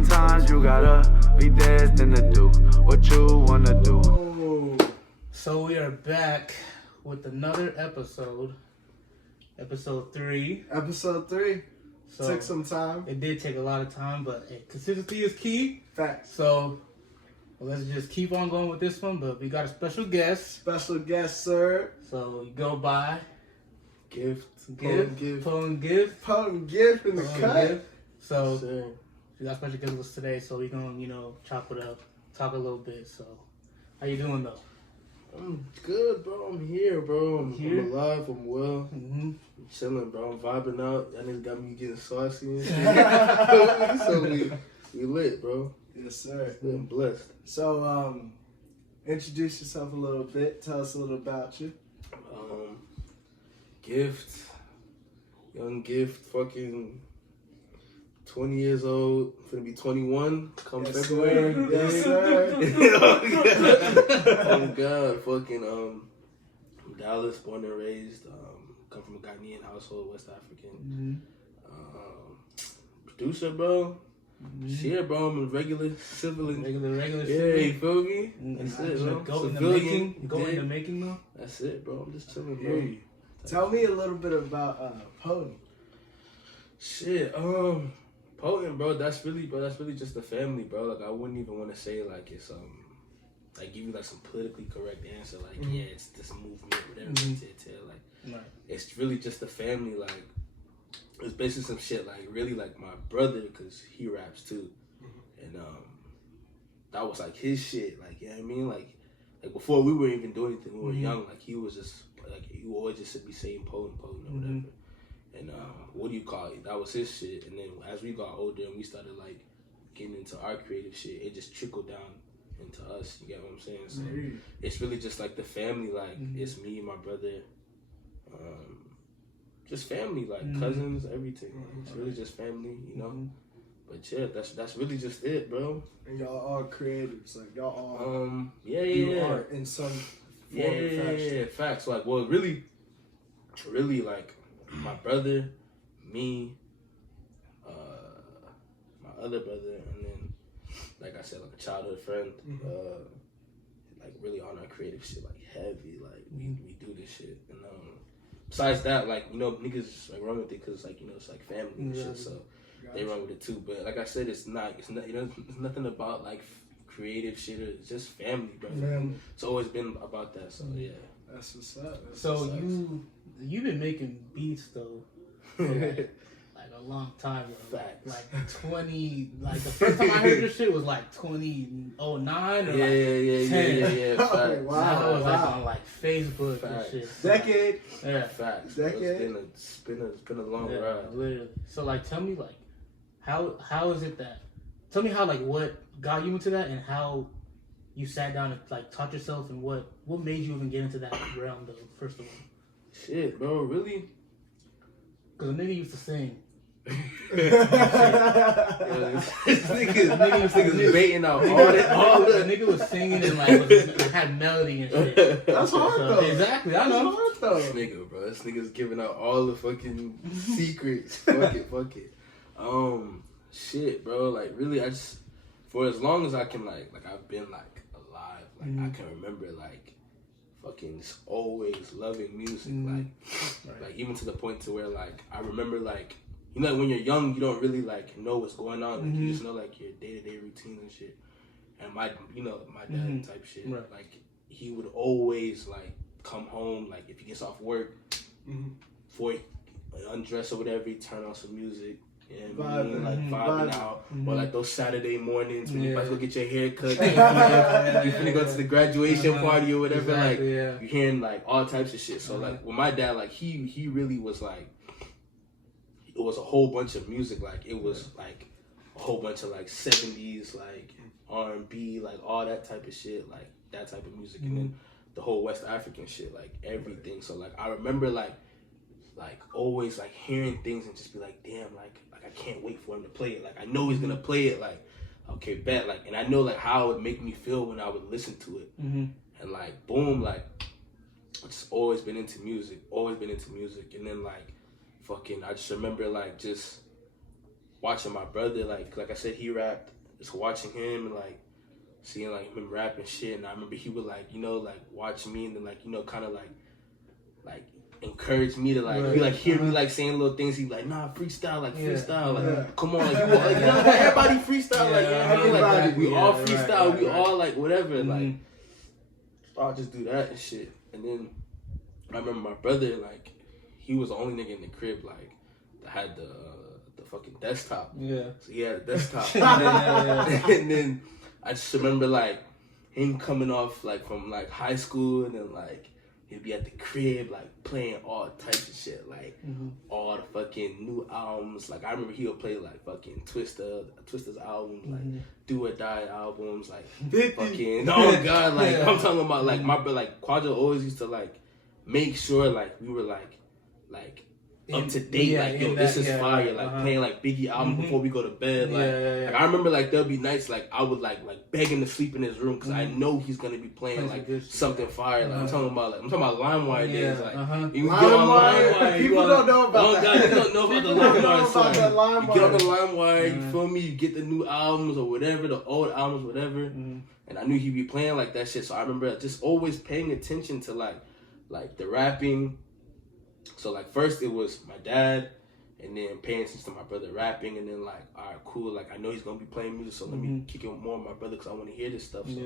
sometimes you gotta be destined to do what you wanna do. So we are back with another episode. Episode 3. Episode 3. So took some time. It did take a lot of time, but consistency is key. Facts. So let's just keep on going with this one. But we got a special guest. Special guest, sir. So you go by PotentGyft. PotentGyft. PotentGyft in the cut. So Sure. we got special guest with us today. So we gonna chop it up, talk a little bit. So how you doing though? I'm good, bro. I'm here, bro. I'm alive. I'm well. Mm-hmm. I'm chilling, bro. I'm vibing out. That nigga got me getting saucy and shit. So we lit, bro. Yes, sir. I'm blessed. So, introduce yourself a little bit. Tell us a little about you. Young Gift, fucking 20 years old, finna be 21 come Yes, February. sir. Yes, sir. Oh God, fucking I'm Dallas, born and raised. Come from a Ghanaian household, West African. Producer, bro. Shit, bro. I'm a regular civilian. Regular. Yeah, you feel me? That's it, bro. Go in the Civilian. making. Go in the making though. That's it, bro. I'm just chilling, bro. Hey. Tell me a little bit about Potent. Shit, Potent, bro. That's really just the family, bro. Like I wouldn't even want to say like it's like give you like some politically correct answer, like yeah, it's this movement, whatever it's like. Right. It's really just the family, like it's basically some shit like really like my brother, cause he raps too, and that was like his shit, like you know what I mean, like before we were even doing anything, we were young, like he was just like he would always just be saying potent or whatever. And what do you call it? That was his shit. And then as we got older and we started like getting into our creative shit, it just trickled down into us. You get what I'm saying? So it's really just like the family. Like it's me, my brother, just family. Like cousins, everything. Like, it's really just family, you know. But yeah, that's really just it, bro. And y'all all creatives, like y'all all do art in some form or fashion. Yeah, facts. Like, well, really, like. My brother, me, my other brother, and then, like I said, like a childhood friend, like really on our creative shit, like heavy, like we do this shit. And besides that, like niggas just like run with it because like it's like family and shit, so they run with it too. But like I said, it's nothing about like creative shit. It's just family, bro. It's always been about that. So yeah, that's what's up. You've been making beats though for like a long time. Facts. Like 20. Like the first time I heard your shit was like 2009 or yeah. Facts. Oh, wow. Now it was like on like Facebook and shit. Decade. Yeah. Facts. Decade. It's been a long ride. Literally. So like, tell me like, how is it that? Tell me how like what got you into that and how you sat down and like taught yourself and what made you even get into that realm though. First of all. Shit, bro, really? Because a nigga used to sing. This nigga's baiting out all the nigga was singing and like had melody and shit. That's hard though. Exactly, I know. That's hard though. This nigga's giving out all the fucking secrets. Fuck it. Shit, bro, like really, I just for as long as I can like I've been like alive, like I can remember like fucking just always loving music, like even to the point to where like I remember like when you're young you don't really like know what's going on, like you just know like your day-to-day routine and shit. And my dad type shit, like he would always like come home like if he gets off work before he undress or whatever, he turn on some music. And vibing out, or like those Saturday mornings when you about to go get your hair cut, you finna go to the graduation party or whatever. You're hearing like all types of shit. So like with my dad, like he really was like, it was a whole bunch of music. Like it was like a whole bunch of like 70s like R&B, like all that type of shit, like that type of music, and then the whole West African shit, like everything. So like I remember like always like hearing things and just be like, damn, like I can't wait for him to play it. Like I know he's gonna play it. Like okay, bet. Like and I know like how it would make me feel when I would listen to it. And like boom, like I've just always been into music. And then like fucking, I just remember like just watching my brother, like I said, he rapped. Just watching him and like seeing like him rapping shit. And I remember he would like, you know, like watch me and then like, you know, kind of like encourage me to like, he like hear me like saying little things. He like, nah, freestyle, like freestyle, like come on, like, you know, like everybody freestyle, like, you know what I mean? Like we all freestyle, we all like whatever, like I'll just do that and shit. And then I remember my brother, like he was the only nigga in the crib like that had the fucking desktop. Yeah. So he had a desktop. And then I just remember like him coming off like from like high school and then like he'd be at the crib like playing all types of shit, like all the fucking new albums. Like I remember he would play like fucking Twista's albums, like Do or Die albums, like fucking oh god, like I'm talking about like my brother, like Quadro always used to like make sure like we were like up to date, like yo, this is fire, like playing like Biggie album before we go to bed, like I remember like there'll be nights like I would like begging to sleep in his room because I know he's gonna be playing like something fire. Like I'm talking about LimeWire days, like you get on LimeWire, people don't know about that. You don't know about the LimeWire. You get on the LimeWire, you feel me? You get the new albums or whatever, the old albums, whatever. And I knew he'd be playing like that shit, so I remember just always paying attention to like the rapping. So like first it was my dad, and then paying attention to my brother rapping, and then like, all right, cool, like I know he's gonna be playing music, so let me kick it more with my brother because I want to hear this stuff. So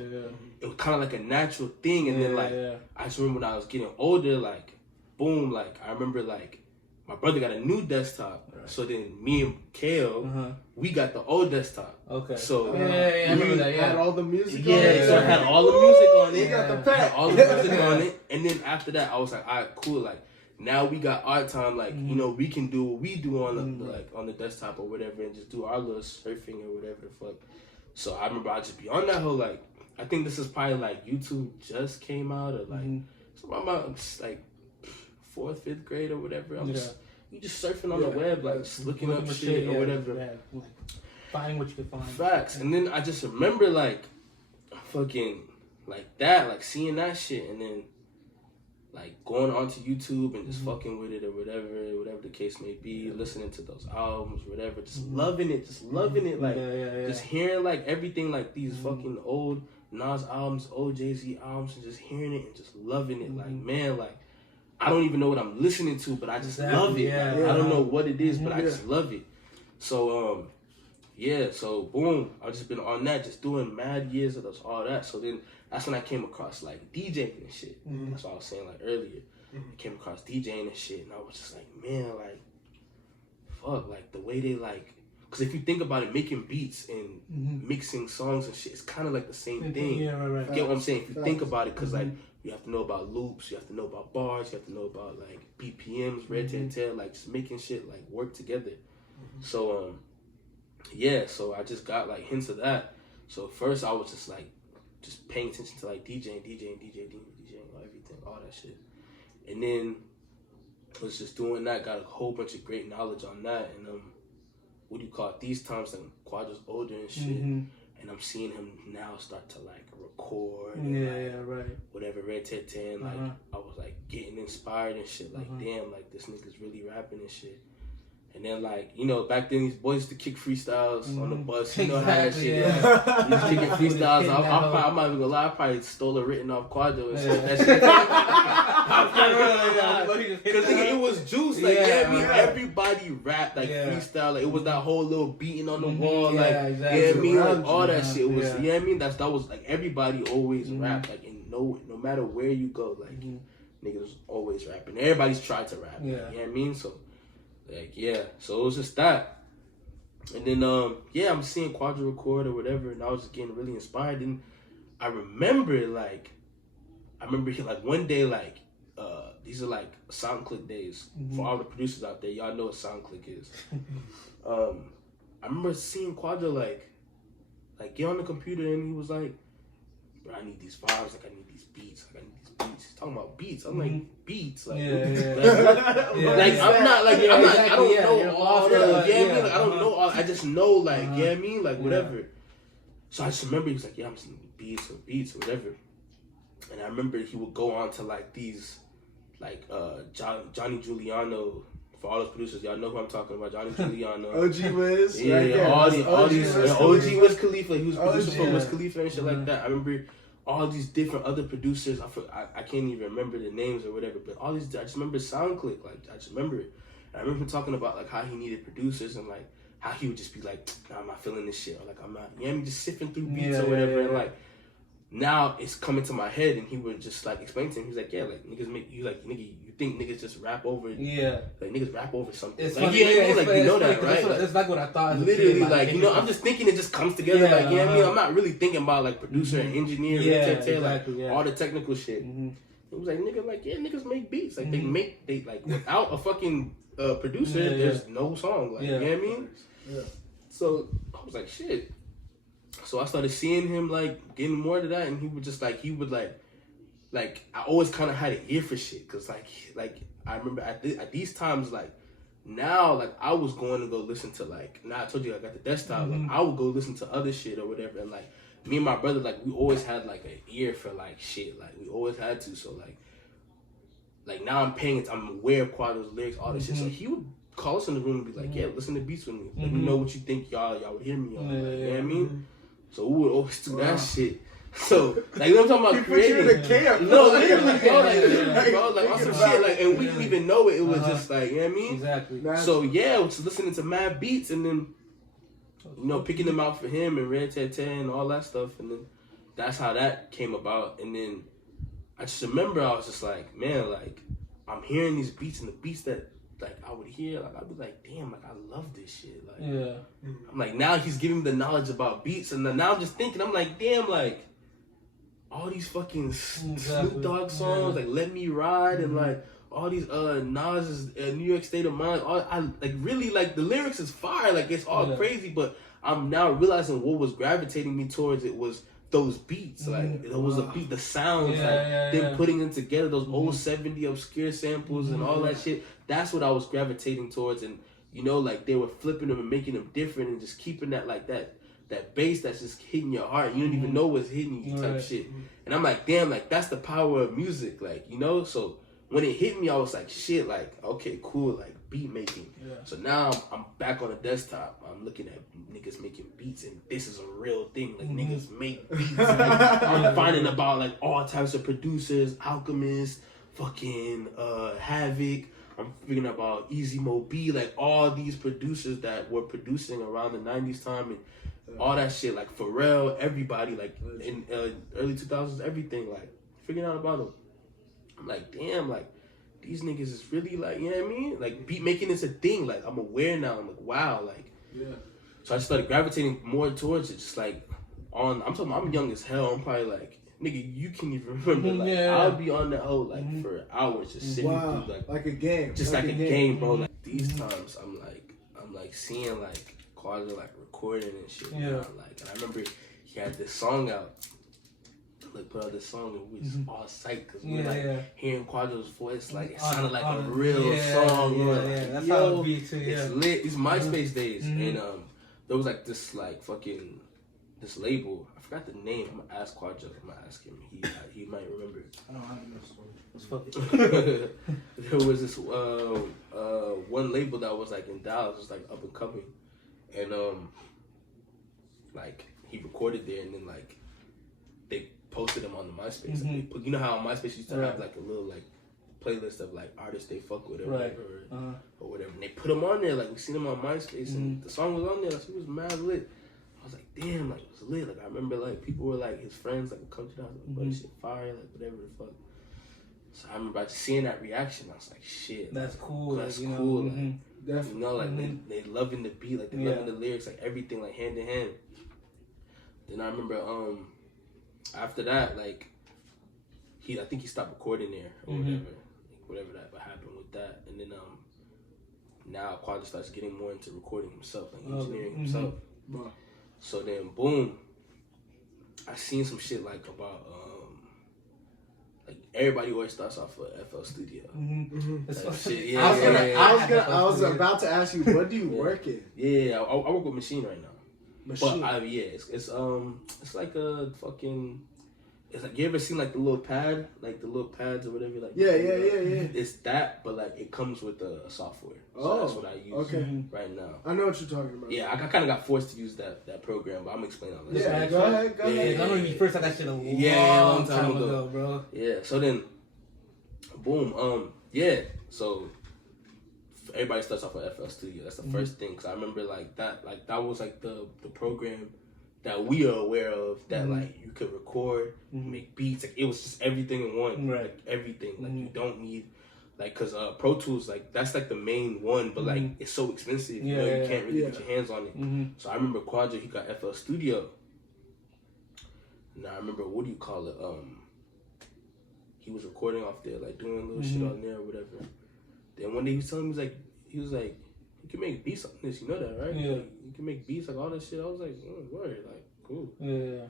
it was kind of like a natural thing, and then like I just remember when I was getting older, like boom, like I remember like my brother got a new desktop, so then me and Kale, we got the old desktop. Okay. So I remember that. Had all the music. on it. So I had all the music on it. You got the pack. All the music on it, and then after that, I was like, all right, cool, like. Now we got our time, like you know, we can do what we do on the like on the desktop or whatever, and just do our little surfing or whatever the fuck. So I remember I just be on that whole like I think this is probably like YouTube just came out or like so I'm like 4th, 5th grade or whatever. I'm just you just surfing on the web, like just looking up shit or whatever. Like, finding what you can find. Facts. And then I just remember like fucking like that, like seeing that shit, and then. Like going onto YouTube and just fucking with it or whatever the case may be, listening to those albums, whatever, just loving it, like just hearing like everything, like these fucking old Nas albums, old Jay-Z albums, and just hearing it and just loving it. Like man, like I don't even know what I'm listening to, but I just love it. Like, I don't know what it is, but I just love it. So so boom, I've just been on that, just doing mad years of all that. So then that's when I came across like DJing and shit. That's what I was saying like earlier. I came across DJing and shit, and I was just like, man, like, fuck, like the way they like, because if you think about it, making beats and mixing songs and shit, it's kind of like the same thing. Yeah, right. You get what I'm saying? If you think about it, because like you have to know about loops, you have to know about bars, you have to know about like BPMs, red tail, like just making shit like work together. So so I just got like hints of that. So first I was just like just paying attention to like DJing, everything, all that shit. And then was just doing that, got a whole bunch of great knowledge on that. And what do you call it? These times like Quadra's older and shit. And I'm seeing him now start to like record and whatever red tet 10, like I was like getting inspired and shit, like damn, like this nigga's really rapping and shit. And then, like, you know, back then these boys used to kick freestyles on the bus. You know how that shit is. You just kicking freestyles. I'm not even gonna lie, I probably stole a written off Quadro and shit. That shit. Because it was juice. Like, everybody rapped, like, freestyle. Like, it was that whole little beating on the wall. Like, I mean? Like, all that shit was, you know what I mean? That was, like, everybody always rapped. Like, and no matter where you go, like, niggas was always rapping. Everybody's tried to rap. You know what I mean? So. Like, so it was just that. And then, I'm seeing Quadro record or whatever, and I was just getting really inspired. And I remember, like, one day, like, these are, like, SoundClick days. For all the producers out there, y'all know what SoundClick is. I remember seeing Quadro, like, get on the computer, and he was like, bro, I need these vibes, like, I need these beats, like, I need these beats. He's talking about beats. I'm like, beats? Like, like I'm not, like, I don't know all the, like, I don't know all, I just know, like, like, whatever. So I just remember he was like, I'm listening to beats or whatever. And I remember he would go on to, like, these, like, Johnny Giuliano for all those producers, y'all know who I'm talking about. Johnny Giuliano. OG Wiz. Yeah, right there. all That's these Wiz OG Wiz Khalifa. He was producer for OG, Wiz yeah. Khalifa and shit like that. I remember all these different other producers. I can't even remember the names or whatever, but all these, I just remember SoundClick. Like, I just remember it. And I remember him talking about like how he needed producers and like how he would just be like, nah, I'm not feeling this shit, or like I'm not, you know what I mean, just sifting through beats or whatever. And like now it's coming to my head, and he would just like explain to him. He's like, yeah, like niggas make you like nigga. You think niggas just rap over? Yeah. Like niggas rap over something. It's like, funny. you know what I Yeah, mean? Like you know that, right? It's like what I thought. As a Literally, kid, like, you know, I'm just thinking it just comes together. Yeah, like, you know what I mean? I'm not really thinking about like producer and engineer, exactly, all the technical shit. It was like nigga, like niggas make beats. Like they like without a fucking producer, there's no song. Like, you know what I mean? Yeah. So I was like, shit. So I started seeing him like getting more to that, and he would just like I always kind of had an ear for shit, cause like I remember at these times like now like I was going to go listen to like now I told you I got the desktop, like I would go listen to other shit or whatever, and like me and my brother like we always had like an ear for like shit, like we always had to. So like now I'm aware of Quado's lyrics, all this shit. So he would call us in the room and be like, yeah, listen to beats with me. Let me know what you think y'all would hear me on. Like, you know what I mean? So we would always do that shit. So, like, you know what I'm talking about? Creating. Put you in a camp. No, literally, bro. Like, on some shit. Like, and we didn't even know it. It was just like, you know what I mean? Exactly. So, yeah, was listening to mad beats and then, you know, picking them out for him and Red Tat and all that stuff. And then that's how that came about. And then I just remember I was just like, man, like, I'm hearing these beats, and the beats that like I would hear, like I'd be like, damn, like I love this shit. Like, I'm like, now he's giving me the knowledge about beats, and then now I'm just thinking, I'm like, damn, like all these fucking Snoop Dogg songs, like Let Me Ride, and like all these Nas's New York State of Mind. I like really like the lyrics is fire, like it's all crazy, but I'm now realizing what was gravitating me towards it was those beats, like it was a beat, the sounds, them putting them together, those old 70 obscure samples and all that shit. That's what I was gravitating towards, and you know, like they were flipping them and making them different and just keeping that like that bass that's just hitting your heart. You don't even know what's hitting you type shit. And I'm like, damn, like that's the power of music, like, you know. So when it hit me, I was like, shit, like okay, cool, like beat making. So now I'm back on the desktop. I'm looking at niggas making beats, and this is a real thing. Like niggas make beats. Like, I'm finding about like all types of producers, Alchemist, fucking Havoc. I'm figuring about Easy Mo B, like all these producers that were producing around the 90s time and all that shit, like Pharrell, everybody, like in early 2000s, everything, like figuring out about them. I'm like, damn, like these niggas is really like, you know what I mean? Like beat making is a thing. Like I'm aware now. I'm like, wow, like. So I just started gravitating more towards it. Just like I'm young as hell. I'm probably like, nigga, you can't even remember. Like I'll be on that hoe like for hours, just sitting through like a game, just like a game, bro. Like these times, I'm like seeing like Quadro like recording and shit. Like, and I remember he had this song out. Like put out this song and we was all psyched because we were like hearing Quadro's voice, like it sounded like a real song. That's how it be too. It's lit. It's MySpace days, and there was like this like fucking this label. I forgot the name. I'm gonna ask Quadro. I'm gonna ask him. He might remember it. I don't have this one. There was this one label that was like in Dallas, was like up and coming, and like he recorded there, and then like they posted him on the MySpace. And they put, you know how on MySpace used to have like a little like playlist of like artists they fuck with or whatever, or whatever. And they put him on there. Like we seen him on MySpace, and the song was on there. So it was mad lit. I was like, damn, like it was lit. Like I remember like people were like his friends like would come to the house, like, but shit fire, like whatever the fuck. So I remember just seeing that reaction. I was like, shit, that's like, cool. That's like, cool. Know, like, you know, like they loving the beat, like they loving the lyrics, like everything, like hand in hand. Then I remember after that, like I think he stopped recording there or whatever that happened with that. And then now Quadro starts getting more into recording himself, like engineering himself. So then boom, I seen some shit like about like everybody always starts off with FL Studio. Shit. I was about to ask you, what do you work in? Yeah, I work with Machine right now. Machine. But it's like a fucking. it's like, you ever seen like the little pad, like the little pads or whatever, like Yeah. It's that, but like it comes with a software. So that's what I use right now. I know what you're talking about. Yeah, I kind of got forced to use that program, but I'm gonna explain all that. Yeah, go ahead. I remember when you first had that shit a long time ago, bro. Yeah, so then, boom, so everybody starts off with FL Studio. That's the first thing, because I remember that was like the program that we are aware of that like you could record, make beats, like it was just everything in one, right? Like everything, like you don't need. Like, cause Pro Tools, like that's like the main one, but like it's so expensive, you know, you can't really get your hands on it. So I remember Quadra, he got FL Studio. Now I remember, what do you call it? He was recording off there, like doing little shit on there or whatever. Then one day he was telling me, he was like, you can make beats on this, you know that, right? Yeah. Like, you can make beats, like all that shit. I was like, oh, word, like cool. Yeah.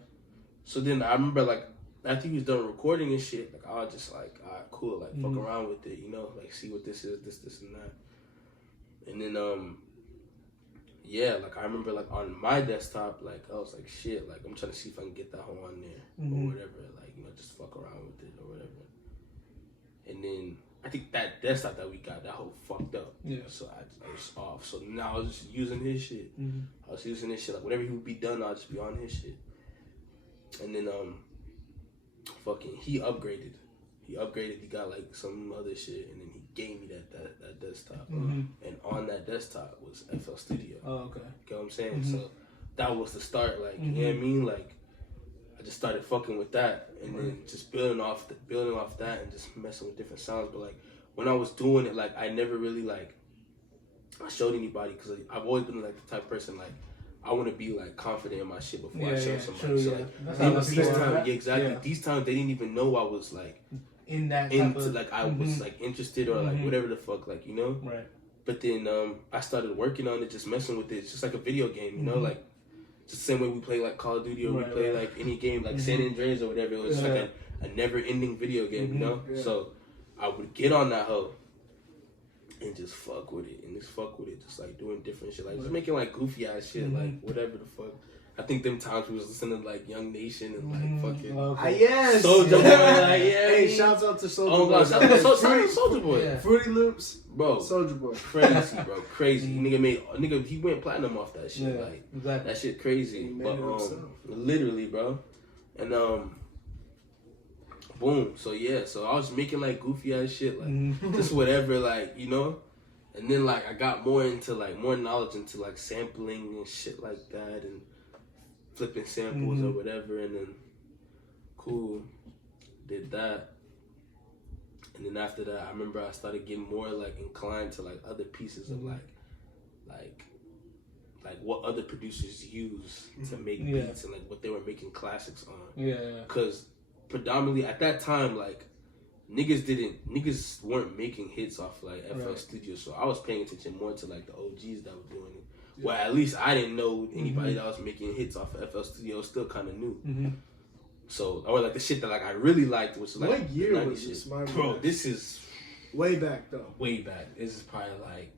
So then I remember, like, after he was done recording and shit, like I was just like, all right, cool, like fuck around with it, you know, like see what this is, this and that. And then like I remember like on my desktop, like I was like, shit, like I'm trying to see if I can get that whole on there or whatever, like, you know, just fuck around with it or whatever. And then I think that desktop that we got, that whole fucked up. Yeah. So I was off. So now I was just using his shit. I was using his shit, like whatever he would be done, I'll just be on his shit. And then fucking he upgraded. He got like some other shit, and then he gave me that desktop. And on that desktop was FL Studio. Oh, okay. You know what I'm saying? So that was the start, like, you know what I mean? Like I just started fucking with that, and then just building off that and just messing with different sounds. But like when I was doing it, like I never really like I showed anybody, because like, I've always been like the type of person, like I want to be like confident in my shit before I show somebody. So like these times, these times they didn't even know I was like like I was like interested or like whatever the fuck, like, you know. Right. But then I started working on it, just messing with it. It's just like a video game, you know, like just the same way we play like Call of Duty or we play like any game like San Andreas or whatever. It was like a never-ending video game, you know. So I would get on that hoe and just fuck with it, just like doing different shit, like just making like goofy ass shit, like whatever the fuck. I think them times we was listening to like Young Nation and like fucking yes, Soulja Boy, like Hey, shouts out to Soulja Boy. Oh god, shout out to Soulja Boy, Fruity Loops, bro. Soulja Boy, crazy, bro, crazy. Nigga, he went platinum off that shit, like that shit crazy. But literally, bro, and boom. So so I was making like goofy ass shit, like just whatever, like, you know. And then like I got more into like more knowledge into like sampling and shit like that and flipping samples or whatever. And then cool, did that. And then after that, I remember I started getting more like inclined to like other pieces of like what other producers use to make beats and like what they were making classics on. Because predominantly at that time, like niggas weren't making hits off like FL Studio, so I was paying attention more to like the OGs that were doing it. Well, at least I didn't know anybody that was making hits off of FL Studio. Still kind of new. So, or like the shit that like I really liked, which was like what year was this? Bro, this is way back though. Way back. This is probably like,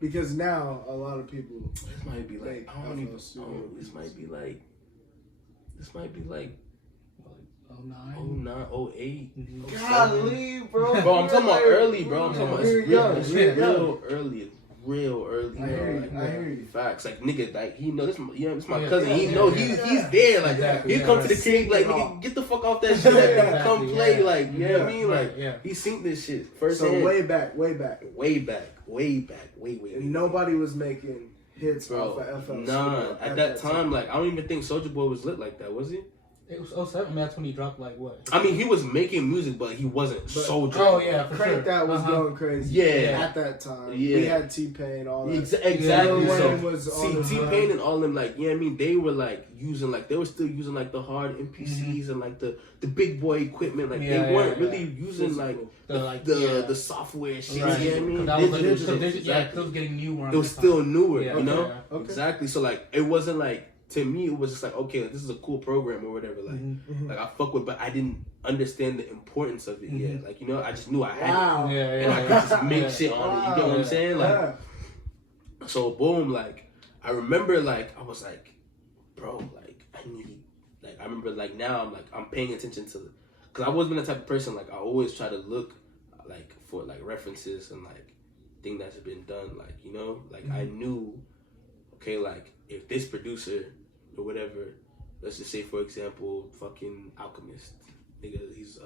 because now a lot of people. This might be like I don't even. This might be like 09, 08. Golly, bro. Bro, I'm talking about early, bro. I'm talking about real early. I hear you. Facts. Like, nigga, like, he know this, this my cousin. He know he's there. Like, he come to the crib, like, nigga, get the fuck off that shit. Come play, like, you know what I mean? Like, he seen this shit first. So hand. way back. And nobody was making hits bro, off of FL. Nah, at that time, like, I don't even think Soulja Boy was lit like that, was he? It was 07. That's when he dropped like what? I mean, he was making music, but he wasn't Soulja. Oh yeah, for Crank sure. That was going crazy. Yeah, at that time. Yeah, we had T-Pain, all that. Exactly. So T-Pain and all them, like, you know what I mean? They were like using, like, they were still using like the hard MPCs and like the big boy equipment. Like they weren't really using like the software shit. Right. You know what I mean? Because it was getting newer. It was still newer, yeah, you know? Okay. Exactly. So like, it wasn't like. To me, it was just like, okay, like, this is a cool program or whatever. Like, like I fuck with, but I didn't understand the importance of it yet. Like, you know, I just knew I had it, and I could just make shit on it. You get what I'm saying? Like, so boom, like I remember, like I was like, bro, like I remember remember like now I'm paying attention to, because I always been the type of person like I always try to look like for like references and like thing that's been done, like, you know, like I knew, okay, like if this producer or whatever, let's just say for example fucking Alchemist, nigga, he's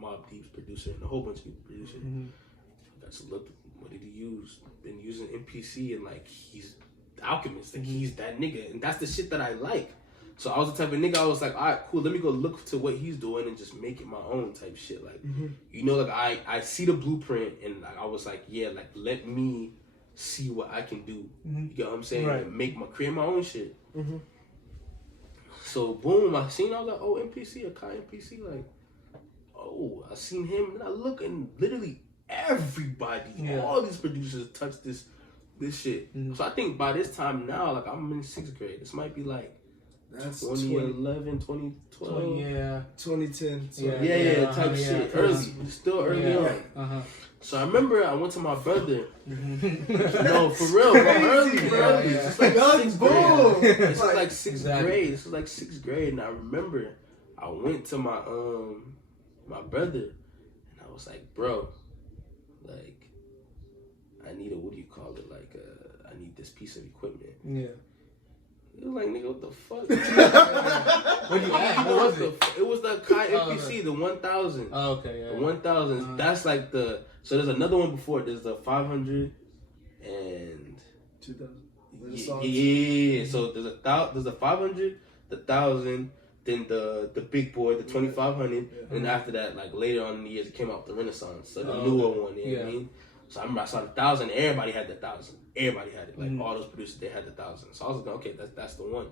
Mobb Deep's producer and a whole bunch of people producers. I just looked, what did he use? Been using MPC, and like he's Alchemist, like he's that nigga, and that's the shit that I like. So I was the type of nigga, I was like, all right, cool, let me go look to what he's doing and just make it my own type shit. Like, you know, like I see the blueprint, and like I was like, yeah, like let me see what I can do. You get what I'm saying? Right. And create my own shit. So boom, I seen, I was like, oh, MPC, a Kai MPC, like, oh, I seen him, and I look, and literally everybody, all these producers touch this shit. So I think by this time now, like I'm in 6th grade. This might be like That's 2011, 2012. Yeah. 2010. So Yeah, type shit. Early. Still early on. So I remember I went to my brother. No, for real, bro. Early, bro. It's like 6th grade. This was like 6th grade. This was like 6th grade. And I remember I went to my my brother, and I was like, bro, like, I need a, what do you call it? Like, I need this piece of equipment. Yeah. It was like, nigga, what the fuck? What do you have? What was it? It was the Kai MPC, the 1000. Oh, okay, yeah. The 1000. That's like the, so there's another one before. There's the 500 and 2000. Yeah. So there's a 500, the 1000, then the big boy, the 2500, and after that, like later on in the years, it came out the Renaissance, so the newer one. You know what I mean? So I remember I saw the 1000. Everybody had the 1000. Everybody had it. Like all those producers, they had the 1000. So I was like, okay, that's the one.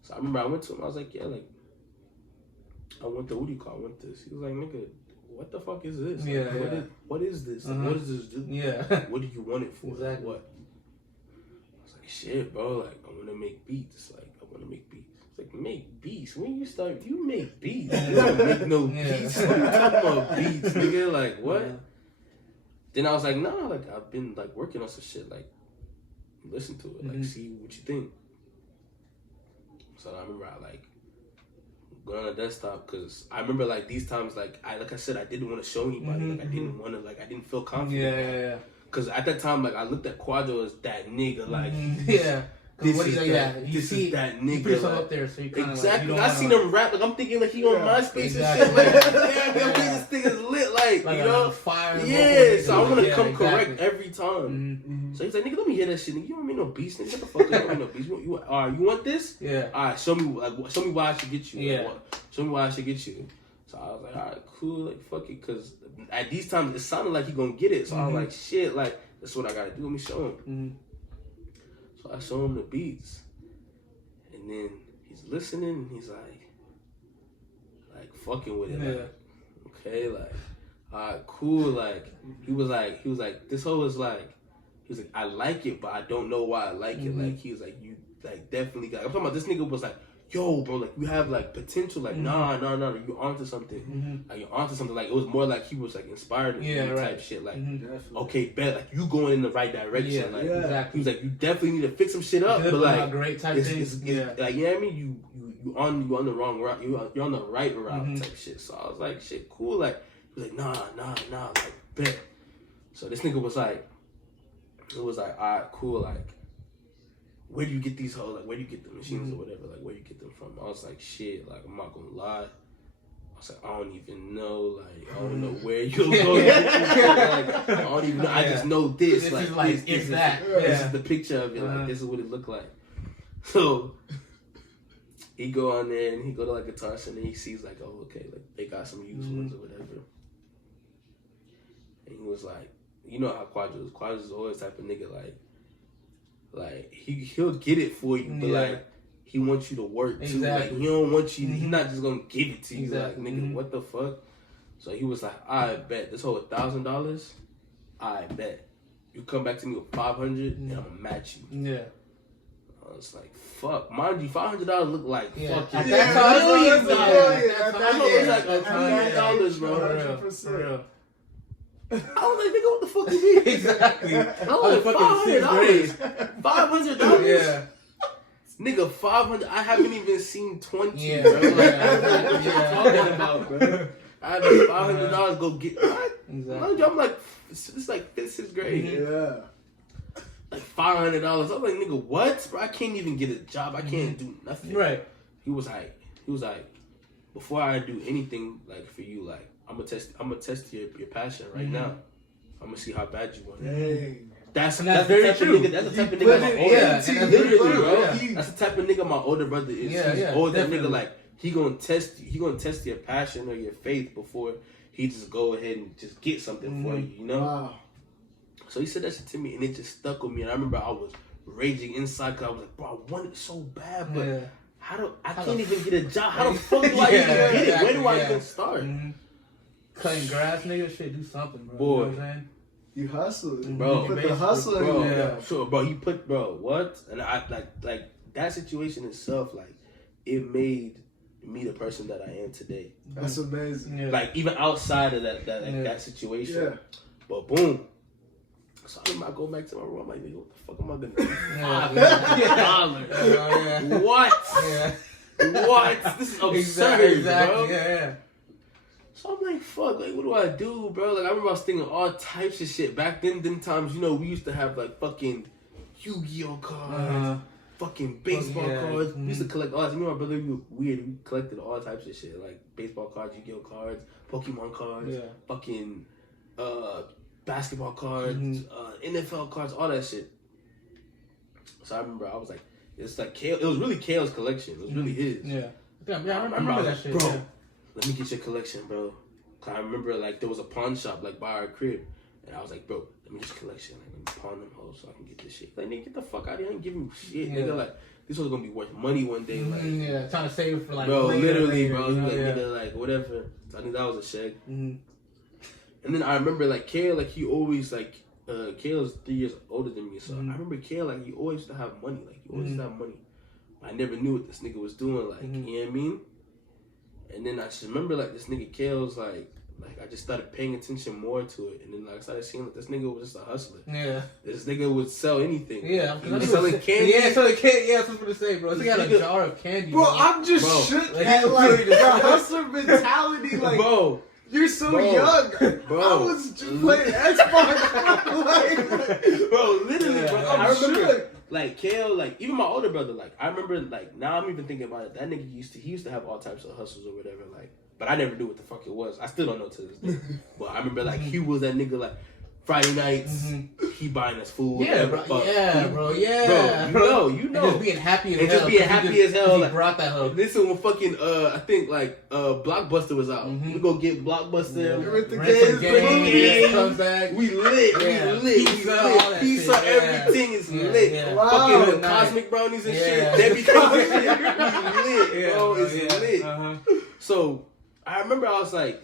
So I remember I went to him. I was like, yeah, like I went to, what do you call? I went this. He was like, nigga, what the fuck is this? Like, what is this? Like, what does this do? Yeah. What do you want it for? Exactly. Like, what? I was like, shit, bro. Like, I want to make beats. Like, I want to make beats. It's like, make beats? When you start, you make beats. You don't make no beats. What are you talking about beats, nigga? Like, what? Then I was like, nah, like, I've been, like, working on some shit. Like, listen to it. Like, see what you think. So I remember I, like, going on a desktop, because I remember, like, these times, like I said, I didn't want to show anybody. Like, I didn't want to, like, I didn't feel confident. Yeah. Because at that time, like, I looked at Quadro as that nigga, like, yeah. This what is is that, you this see, is that you nigga. put yourself Like, up there, so you kind of exactly. Like, I seen him rap, like, I'm thinking, like, he on MySpace and shit. Like, damn, this thing is lit, like you know? Fire. Yeah, so I want to come correct every time. So he's like, nigga, let me hear that shit. Nigga, you don't mean no beats, nigga. What the fuck? You don't mean no beats. You want this? Yeah. All right, show me why I should get you. Yeah. Like, show me why I should get you. So I was like, all right, cool, like, fuck it, because at these times, it sounded like he gonna get it. So I was like, shit, like, that's what I gotta do. Let me show him. So I show him the beats. And then he's listening, and he's like fucking with it. Yeah. Like, okay, like, all right, cool. Like, he was like, this whole is like, he was like, I like it, but I don't know why I like it. Like, he was like, you, like, definitely got, I'm talking about this nigga was like, yo, bro, like, you have, like, potential. Like, nah, you onto something. Like, you're onto something. Like, it was more like he was, like, inspired in type shit. Like, okay, bet, like, you going in the right direction. Like, exactly. he was like, you definitely need to fix some shit up. But, like, great type it's, thing. like, you know what I mean? You on the wrong route. You're on the right route type shit. So I was like, shit, cool. Like, he was like, nah, like, bet. So this nigga was like, it was like, all right, cool, like, where do you get these hoes? Like, where do you get the machines or whatever? Like, where do you get them from? I was like, shit, like, I'm not gonna lie. I was like, I don't even know, like, I don't know where you'll go. Like, I don't even know. I just know this. This like, is like, this it's that. This is the picture of it. Like, this is what it looked like. So he go on there and he go to, like, Guitar Center and he sees, like, oh, okay, like, they got some used ones or whatever. And he was like, you know how Quadro is. Quadro is always type of nigga, like he'll get it for you, but like he wants you to work too. Exactly. Like, he don't want you. He's not just gonna give it to you. Exactly. Like, nigga, what the fuck? So he was like, I bet this whole $1,000. I bet you come back to me with 500, and I'm gonna match you. Yeah. I was like, fuck, mind you, $500 look like fucking At that time, millions, it was like $1,000,000, bro. For real. I was like, nigga, what the fuck you mean? Exactly. I was like, $500. $500. Yeah. Nigga, 500. I haven't even seen 20, Yeah. bro. Like, Yeah. what you talking about, bro? I have $500 go get what? Exactly. I'm like, it's like 5th, 6th grade. Yeah. Like $500. I was like, nigga, what? Bro, I can't even get a job. I can't do nothing. Right. He was like, before I do anything like for you, like I'm gonna test your passion right now. I'm gonna see how bad you want it. Dang. That's very the type true. Of nigga, that's the type of You nigga put my it older. Yeah, into and your Literally, bro. bro. You- That's the type of nigga my older brother is. Yeah, He's yeah, older definitely. nigga, like he gonna test you. He gonna test your passion or your faith before he just go ahead and just get something for you. You know. Wow. So he said that shit to me, and it just stuck with me. And I remember I was raging inside because I was like, bro, I want it so bad, but Yeah. I can't even get a job. How the fuck do I even get it? Where do I even start? Cutting grass, nigga, shit, do something, bro. Boy. You know what I'm saying? You hustled. Bro. You put the hustle in Bro, you. Yeah. sure, bro. He put, bro, what? And I like that situation itself, like it made me the person that I am today. That's amazing. Yeah. Like even outside of that situation. Yeah. But boom. So I go back to my room. I'm like, nigga, what the fuck am I gonna do? $500. What? Yeah. What? This is absurd, Exactly. bro. Yeah. So I'm like, fuck, like, what do I do, bro? Like, I remember I was thinking all types of shit. Back then, them times, you know, we used to have, like, fucking Yu-Gi-Oh cards, fucking baseball cards. We used to collect all that. Me and my brother, we were weird. We collected all types of shit, like baseball cards, Yu-Gi-Oh cards, Pokemon cards, fucking basketball cards, NFL cards, all that shit. So I remember I was like, it's like, it was really Kale's collection. It was really his. Yeah, I remember that shit. Bro, Yeah. let me get your collection, bro. Cause I remember like there was a pawn shop like by our crib, and I was like, bro, let me get your collection. Like, let me pawn them hoes so I can get this shit. Like, nigga, get the fuck out of here! I ain't giving you shit, nigga. Like, this was gonna be worth money one day. Like, yeah, trying to save for like. bro, later, literally, later, bro. you know, Like, yeah. nigga, like whatever. I think that was a shag. And then I remember like Kale, like he always like Kale's 3 years older than me, so I remember Kale like he always used to have money, like he always used to have money. I never knew what this nigga was doing, like you know what I mean. And then I just remember like this nigga Kale's like I just started paying attention more to it, and then like I started seeing like this nigga was just a hustler. Yeah. This nigga would sell anything. Yeah, he was selling candy. Yeah, selling candy. Yeah, that's what I was gonna say, bro. This nigga had a jar of candy. Bro, I'm just Bro. shook Like, at like he- the hustler mentality. Like, Bro, you're so Bro. young. Bro. I was just playing Xbox. like, bro, literally, Yeah, bro. yeah. I remember, shook. like Kale, like even my older brother, like I remember, like now I'm even thinking about it. That nigga used to have all types of hustles or whatever, like. But I never knew what the fuck it was. I still don't know to this day. But I remember, like he was that nigga, like Friday nights, he buying us food. Yeah, whatever bro. the fuck. Yeah, bro. Yeah, Bro, you know. And just being happy as And hell. just being 'cause he happy as hell, He like- brought that hoe. Listen, when fucking I think like Blockbuster was out. We go get Blockbuster. With the Rent some games, games, comes back. We lit, Yeah. we lit, Pizza, we all lit. that Pizza, shit, yeah. everything is Yeah, lit. yeah. Wow. Fucking Good night. cosmic brownies and Yeah. shit. Debbie cakes and shit. Lit, bro. bro, It's yeah. lit. So I remember I was like,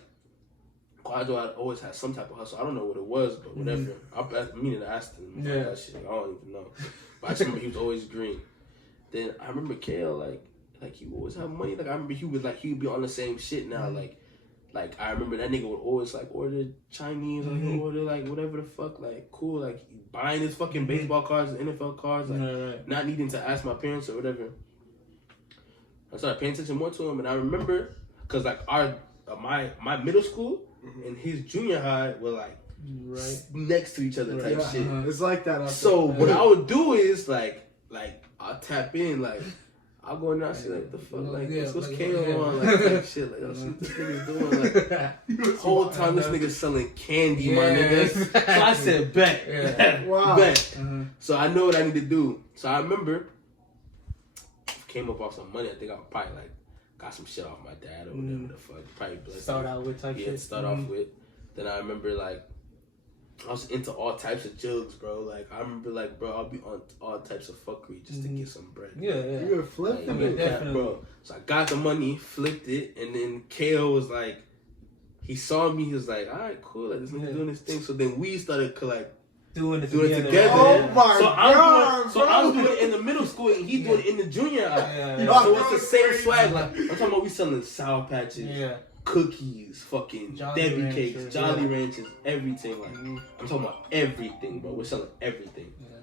Quadro, I always had some type of hustle. I don't know what it was, but whatever. I meaning to ask him about that shit. Like, I don't even know. But I just remember he was always green. Then I remember Kale, like he would always have money. Like I remember he would be on the same shit now. Like I remember that nigga would always like order Chinese, like order like whatever the fuck, like cool, like buying his fucking baseball cards, NFL cards, like not needing to ask my parents or whatever. I started paying attention more to him, and I remember because like my middle school and his junior high were like next to each other type yeah, shit. it's like that. Up So there. what I would do is like I'll tap in, like I'll go in there and see like the fuck, like what's Kale on, like type shit, like see what this nigga's doing, like the whole time this nigga's selling candy, my nigga. So I said bet, Wow. bet. So I know what I need to do. So I remember came up off some money. I think I probably like got some shit off my dad or whatever the fuck. Probably blessed Start me. out with type shit. Start off with. Then I remember like I was into all types of jugs, bro. Like I remember like bro, I'll be on all types of fuckery just to get some bread. Yeah. You were flipping Like, it. definitely. bro. So I got the money, flipped it, and then Kale was like, he saw me, he was like, all right, cool, like this nigga doing this thing. So then we started Doing it doing it together. together. Oh my so God, I'm bro. doing it in the middle school and he doing it in the junior high. Yeah. So it's the same swag. Like I'm talking about we selling Sour Patches, Yeah. cookies, fucking Jolly Debbie Ranchers, cakes, Jolly yeah. Ranchers, everything. Like I'm talking about everything, bro. We're selling everything. Yeah.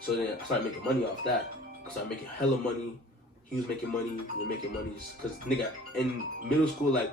So then I started making money off that. started making hella money. He was making money. We were making money. Cause nigga, in middle school, like,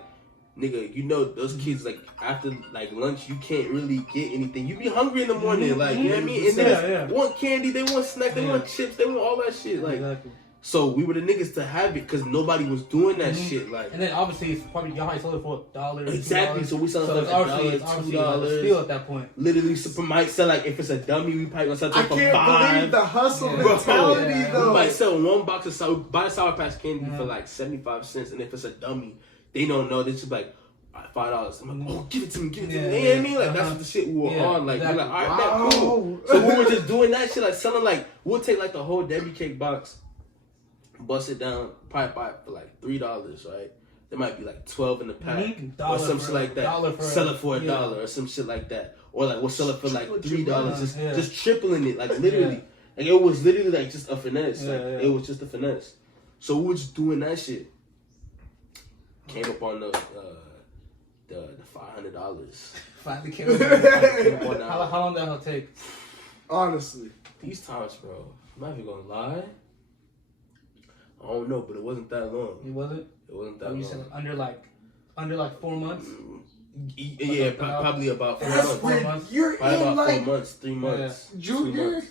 nigga, you know those kids, like, after, like, lunch, you can't really get anything. You be hungry in the morning, like, you know what I mean? And they want candy, they want snack, they want chips, they want all that shit, like. Exactly. So we were the niggas to have it because nobody was doing that shit, like. And then obviously it's probably y'all sold it for $1. Exactly. So we sell it for $1, $2. Steal at that point. Literally, super might sell, like, if it's a dummy, we probably gonna sell it I for can't $5. believe the hustle Bro, mentality, though. we might sell one box of buy Sour Patch candy for like 75 cents, and if it's a dummy, they don't know. They just like $5. I'm like, oh, give it to me, give it to me. You know what I mean? Like that's the shit we were on. Like we're like, all right, that cool. So we were just doing that shit, like selling. Like we'll take like the whole Debbie cake box, bust it down, probably buy it for like $3, right? There might be like 12 in the pack or some shit like that. Sell it for $1 or some shit like that, or like we'll sell it for like $3, just tripling it, like literally. Like it was literally like just a finesse. It was just a finesse. So we were just doing that shit. Came up on the $500. Finally came up. How long that'll take? Honestly, these times, bro. I'm not even gonna lie. I don't know, but it wasn't that long. It wasn't. It wasn't that long. You said under like 4 months. Yeah, probably about 4 months. 4 months. You're probably in about like 4 months, 3 months, junior.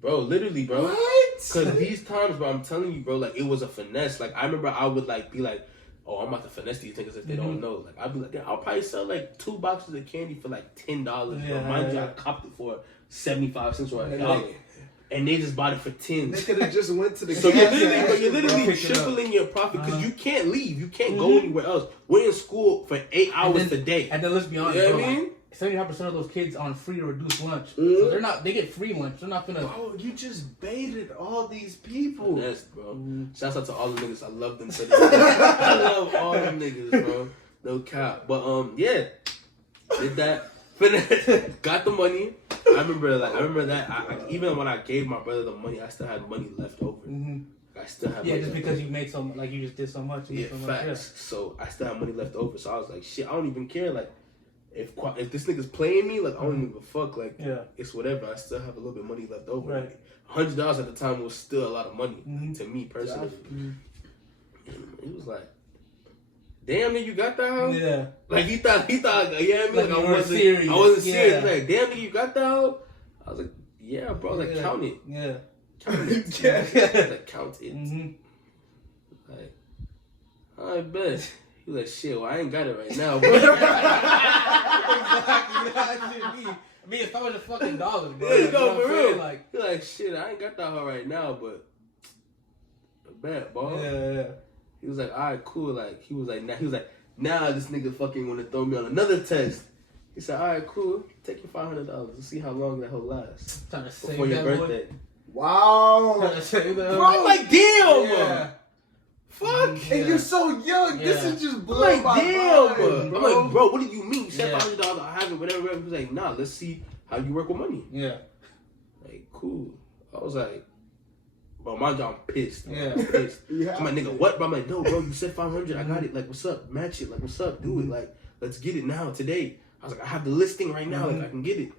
Bro, literally, bro. What? Because these times, bro, I'm telling you, bro, like, it was a finesse. Like, I remember I would, like, be like, oh, I'm about to finesse these niggas if they don't know. Like, I'd be like, yeah, I'll probably sell, like, 2 boxes of candy for, like, $10. But mind you, I copped it for 75 cents or $1. And they just bought it for 10. They could have just went to the So you're literally tripling your profit because you can't leave. You can't go anywhere else. We're in school for 8 hours a day. And then let's be honest, you know what I mean? 75% of those kids on free or reduced lunch. So they get free lunch. They're not gonna. Oh, you just baited all these people. Yes, bro. Shouts out to all the niggas. I love them. I love all them niggas, bro. No cap. But yeah, did that. Got the money. I remember that. I, even when I gave my brother the money, I still had money left over. I still had money just because you made so much, like you just did so much. Yeah, facts. So I still had money left over. So I was like, shit, I don't even care. Like, if this nigga's playing me, like I don't even give a fuck. Like, it's whatever. I still have a little bit of money left over. Right. $100 at the time was still a lot of money to me personally. It was like, damn, nigga, you got that hoe? Yeah. Like he thought, you know what I mean? Like I wasn't serious. Like, damn, nigga, you got that hoe? I was like, yeah, bro. Like, count it. Yeah. Count it. Like, count it. Like, I bet. He like, shit, well, I ain't got it right now, bro. Exactly. I mean, if I was $fucking $, bro. Yeah, you know, for real. Like, he like, shit, I ain't got that hoe right now, but I bet, bro. Yeah. He was like, all right, cool. Like, he was like, now this nigga fucking want to throw me on another test. He said, all right, cool. Take your $500. Let's see how long that hoe lasts. Trying to save before your that birthday. Boy. Wow. Trying to save that. Bro, I'm like, damn, yeah. Fuck. And you're so young. Yeah. This is just I'm blowing like, my damn, mind, bro. bro. I'm like, bro, what do you mean? You said $500, I have it, whatever. He was like, nah, let's see how you work with money. Yeah. Like, cool. I was like, bro, mind you, I'm pissed. Yeah. I'm pissed. Yeah. I'm like, nigga, what? But I'm like, no, bro, you said 500. I got it. Like, what's up? Match it. Like, what's up? Do it. Like, let's get it now, today. I was like, I have the listing right now. Like, I can get it.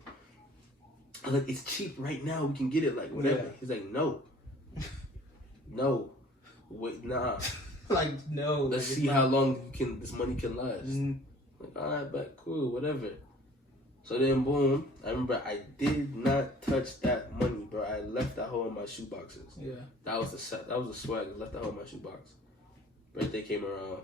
I was like, it's cheap right now. We can get it. Like, whatever. Yeah. He's like, no. No. Wait, nah. Like, no. Let's see how long this money can last. Like, all right, but cool, whatever. So then, boom. I remember I did not touch that money, bro. I left that hole in my shoe boxes. Yeah. That was the swag. I left that hole in my shoe box. Birthday came around.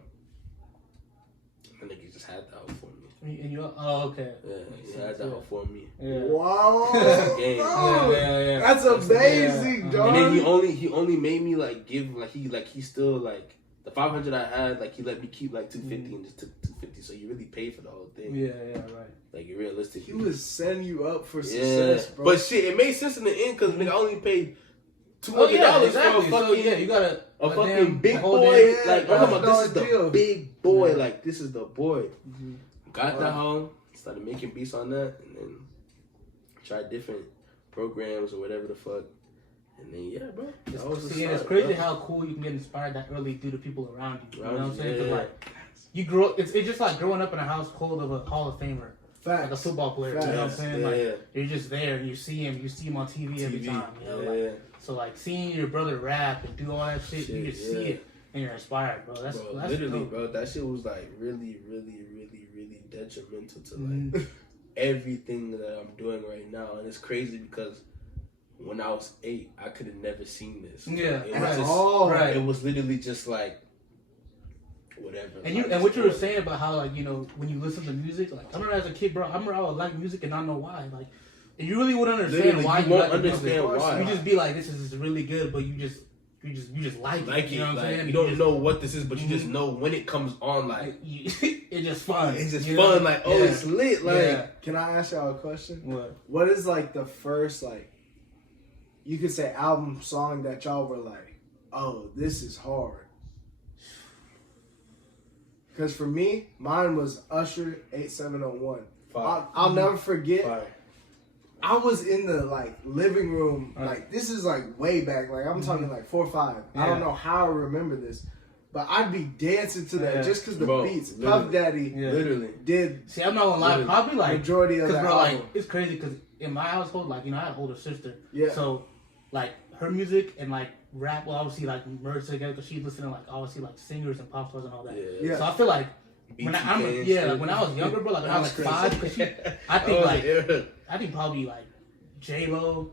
I think he just had that hole for me. And you? Oh, okay. Yeah, he had that hole for me. Yeah. Wow. Game. Yeah. That's amazing, dog. And then he only made me like give he still like the 500 I had, like he let me keep like 250 and just took 250. So you really paid for the whole thing. Yeah, right. Like you realistic. He was setting you up for success, bro. But shit, it made sense in the end because nigga I only paid $200 exactly. for a fucking, so, you got a fucking big boy. damn- Like yeah, I'm talking about, this is deal. the big boy. Like this is the boy. Got that home, started making beats on that, and then tried different programs or whatever the fuck. And then yeah, bro. That was the start, it's crazy bro. how cool you can get inspired that early due to people around you. You know what I'm Around you, saying? 'Cause, yeah. like, you grow. It's just like growing up in a household of a Hall of Famer. Facts. Like a football player, Facts. you know what I'm saying? Yeah. Like you're just there and you see him on TV every time. You know, like So like seeing your brother rap and do all that shit, you just see it and you're inspired, bro. That's literally, dope. bro. That shit was like really, really, really, really detrimental to like everything that I'm doing right now, and it's crazy because when I was 8, I could have never seen this. Yeah, it right. was Right. It was literally just like whatever. And what you were saying about how like when you listen to music, like I remember as a kid, bro, I would like music and not know why, like. And you really wouldn't understand why you won't like understand why. You just be like, this is really good, but you just like it. You know what I'm saying? You don't know what this is, but you just know when it comes on, like it's just fun. It's just fun. Like it's lit. Like, can I ask y'all a question? What? What is like the first like you could say album song that y'all were like, oh, this is hard? Because for me, mine was Usher 8701. I'll never forget. Fire. I was in the like living room, like this is like way back, like I'm talking like 4 or 5. I don't know how I remember this, but I'd be dancing to that just because the beats. Puff Daddy literally did. See, I'm not gonna lie, probably like majority of that bro, album. like it's crazy because in my household, like I had an older sister, so like her music and like rap will obviously like merge together because she's listening to like obviously like singers and pop stars and all that. So I feel like. When I was younger, bro, like when I was like 5, cause I think probably like J-Lo.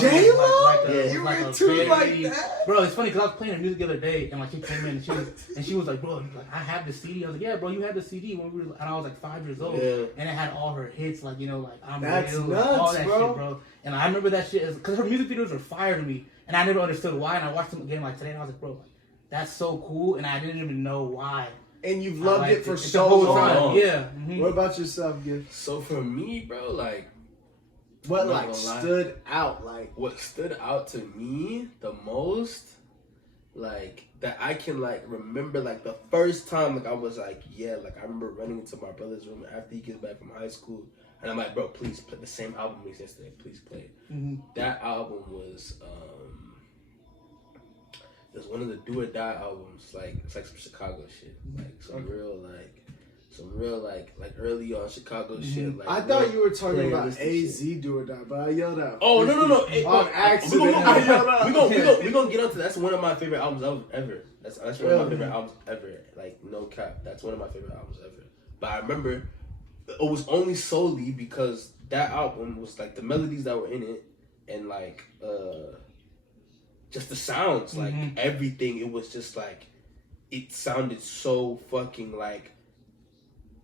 J-Lo? You were too like that? Bro, it's funny because I was playing her music the other day and like she came in and she was like, bro, like, I have the CD. I was like, yeah, bro, you had the CD when we were, and I was like 5 years old. Yeah. And it had all her hits, like, like I'm That's Real, nuts, all that bro. shit, bro. And I remember that shit because her music videos were fire to me and I never understood why. And I watched them again like today and I was like, bro, like, that's so cool. And I didn't even know why. And you've loved it for so long. Yeah. Mm-hmm. What about yourself, Gift? So for me, bro, like, what like stood out? Like, what stood out to me the most, like that I can like remember, like the first time, like I was like, like I remember running into my brother's room after he gets back from high school, and I'm like, bro, please play the same album we yesterday. Please play it. Mm-hmm. That album was it's one of the Do or Die albums. Like it's like some Chicago shit, like some real like early on Chicago shit. Like I thought you were talking about AZ Do or Die, but I yelled out. Oh no! On accident. We gonna get onto that's one of my favorite albums ever. That's one of my favorite albums ever. Like no cap, that's one of my favorite albums ever. But I remember it was only solely because that album was like the melodies that were in it and like just the sounds, like everything. It was just like it sounded so fucking like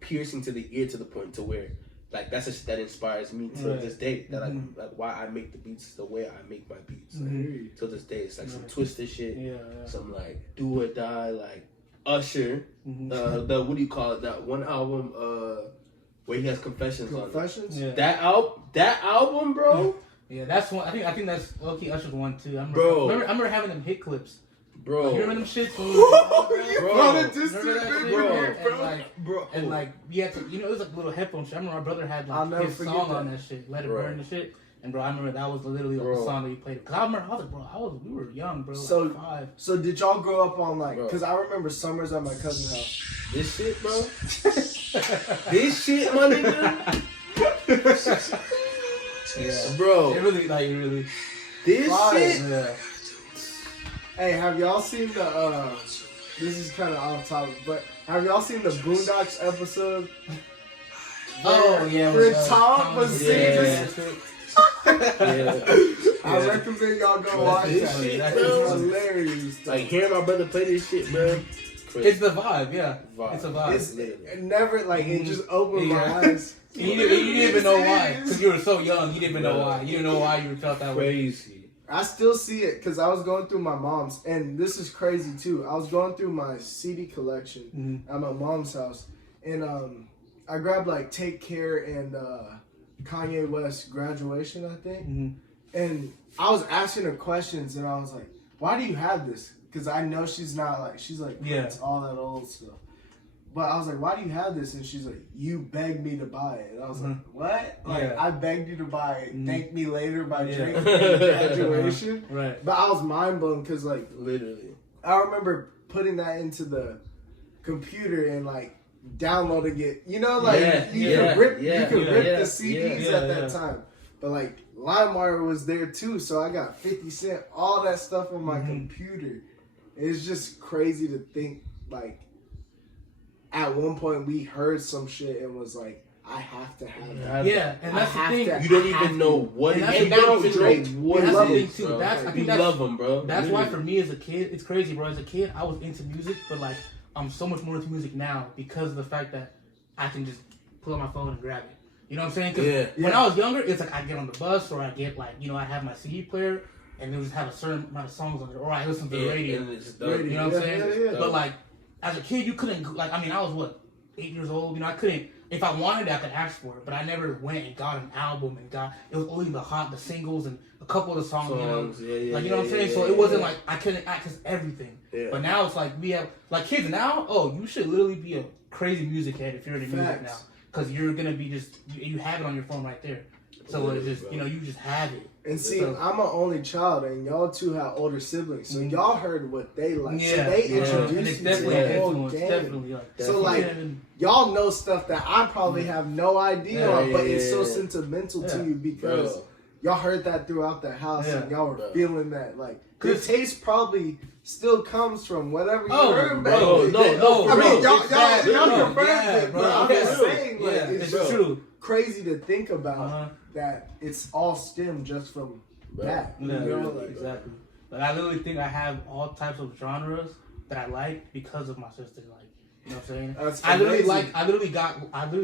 piercing to the ear to the point to where like that's just that inspires me to this day. That like why I make the beats the way I make my beats. Like, to this day, it's like some twisted shit, some like Do or Die, like Usher. The what do you call it? That one album where he has Confessions on it. Yeah. That album, bro. Yeah, that's one. I think that's low-key Usher's one too. I remember having them hit clips. Bro, like, you remember them shits? And like you had to, it was like little headphone shit. I remember my brother had like his song on that shit, Let It Burn and shit. And bro, I remember that was literally like the song that he played. Cause I was like, bro, we were young, bro. So, like 5. So did y'all grow up on like? Cause I remember summers at my cousin's house. This shit, bro. This shit, my nigga. Yeah, bro. It really. This shit. Yeah. Hey, have y'all seen the? This is kind of off topic, but have y'all seen the Boondocks episode? Oh yeah, where Tom was singing this. I Yeah. recommend y'all go watch that. Shit, That's bro. hilarious. Like hearing my brother play this shit, bro. It's the vibe, yeah. It's a vibe. It never like it just opened my eyes. You didn't even know why, because you were so young. You didn't even know why. You didn't know why you felt that way. Crazy. I still see it because I was going through my mom's, and this is crazy too. I was going through my CD collection at my mom's house, and I grabbed like Take Care and Kanye West Graduation, I think, and I was asking her questions, and I was like, "Why do you have this?" Because I know she's like it's all that old stuff. But I was like, why do you have this? And she's like, you begged me to buy it. And I was like, what? Like, I begged you to buy it. Thank me later by Drake at Graduation. Right. But I was mind blown because, like, literally, I remember putting that into the computer and, like, downloading it. You know, like, you could rip the CDs at that time. But like LimeWire was there too, so I got 50 Cent, all that stuff on my computer. It's just crazy to think like at one point we heard some shit and was like, I have to have that. Yeah, and that's the thing. You don't even know what it is. You don't even know what it it is, too. bro. I think you love them, bro. That's why for me as a kid, it's crazy, bro. As a kid, I was into music, but like I'm so much more into music now because of the fact that I can just pull out my phone and grab it. You know what I'm saying? Because when I was younger, it's like I get on the bus or I get like, you know, I have my CD player and it would just have a certain amount of songs on it, or I listen to the radio. You know what I'm saying? But like as a kid, you couldn't like. I mean, I was what 8 years old. You know, I couldn't. If I wanted it, I could ask for it, but I never went and got an album and got. It was only the singles and a couple of the songs. You know, like you know what I'm saying. So it wasn't like I couldn't access everything. But now it's like we have like kids now. Oh, you should literally be a crazy music head if you're into music now, because you're gonna be just you have it on your phone right there. So it's just you just have it. And see, I'm an only child, and y'all two have older siblings, so y'all heard what they like. So they introduced you to the whole game. Definitely. So like, y'all know stuff that I probably have no idea on, but it's so sentimental to you because y'all heard that throughout the house, and y'all were feeling that. Like, your taste probably still comes from whatever you heard back then. No. I mean, y'all confirmed it, but I'm just saying, like, it's true. Crazy to think about. That it's all stemmed just from that. You know, like, exactly. Like I literally think I have all types of genres that I like because of my sister. Like, you know what I'm saying? That's I literally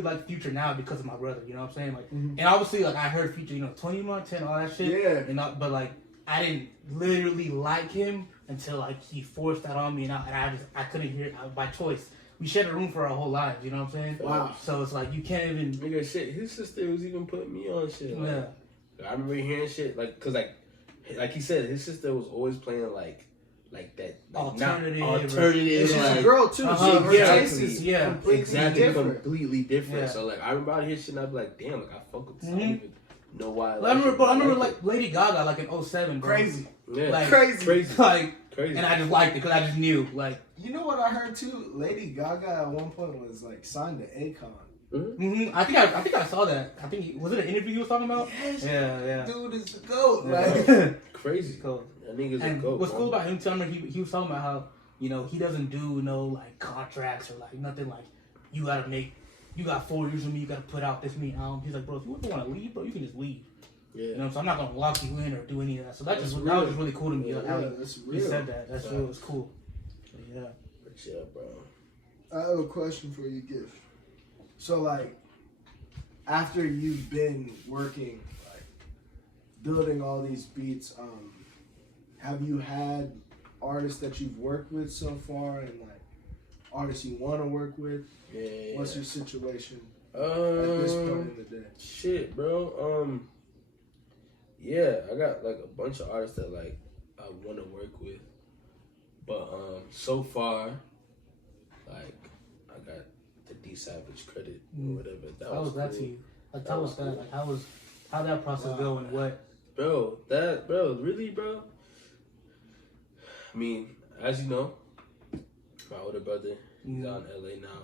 like Future now because of my brother. You know what I'm saying? Like, and obviously like I heard Future, you know, 20 Month, 10, all that shit. Yeah. And but like I didn't literally like him until like he forced that on me, and I couldn't hear it by choice. We shared a room for our whole lives, you know what I'm saying? Wow. So it's like you can't even. Nigga, shit. His sister was even putting me on shit. Like, I remember hearing shit like, cause like he said, his sister was always playing like that alternative. She's like, a girl too. Completely different. Yeah. So like I remember hearing shit, and I'd be like, damn, like I fuck with this. I don't even know why. I remember like Lady Gaga, like in 07. Bro. Crazy. Yeah. Like, crazy. Like crazy. And I just liked it because I just knew like. You know what I heard too? Lady Gaga at one point was like signed to Akon. I think I saw that. I think was it an interview he was talking about? Yes. Yeah. Dude is a goat. Like crazy. Cool. That nigga's a and goat. What's cool about him? Tell me he was talking about how he doesn't do no like contracts or like nothing like you got 4 years with me. You got to put out this many albums. He's like, bro, if you want to leave, bro, you can just leave. Yeah. You know, so I'm not gonna lock you in or do any of that. So that was just really cool to me. How he said that. That's real. It's cool. So, yeah. Yeah, bro. I have a question for you, Gift. So, like, after you've been working, like, building all these beats, have you had artists that you've worked with so far, and like artists you want to work with? Yeah. What's your situation at this point in the day? Shit, bro. Yeah, I got like a bunch of artists that like I want to work with. But so far, like I got the DSavage credit or whatever. How was that to you? Like tell us that. Like how that process go and what? Bro, really, bro. I mean, as you know, my older brother, he's out in LA now.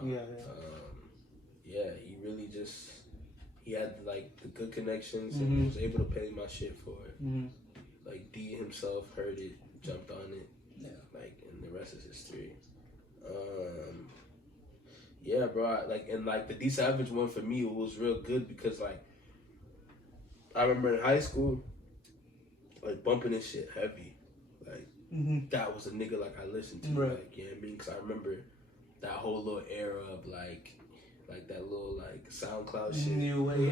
Yeah. He really just he had like the good connections and was able to pay my shit for it. Like D himself heard it, jumped on it. Yeah. Like, and the rest is history. Yeah, bro. The DSavage one for me was real good because like I remember in high school, like bumping this shit heavy. Like that was a nigga like I listened to. Right. Like, you know what I mean? Because I remember that whole little era of like that little like SoundCloud shit.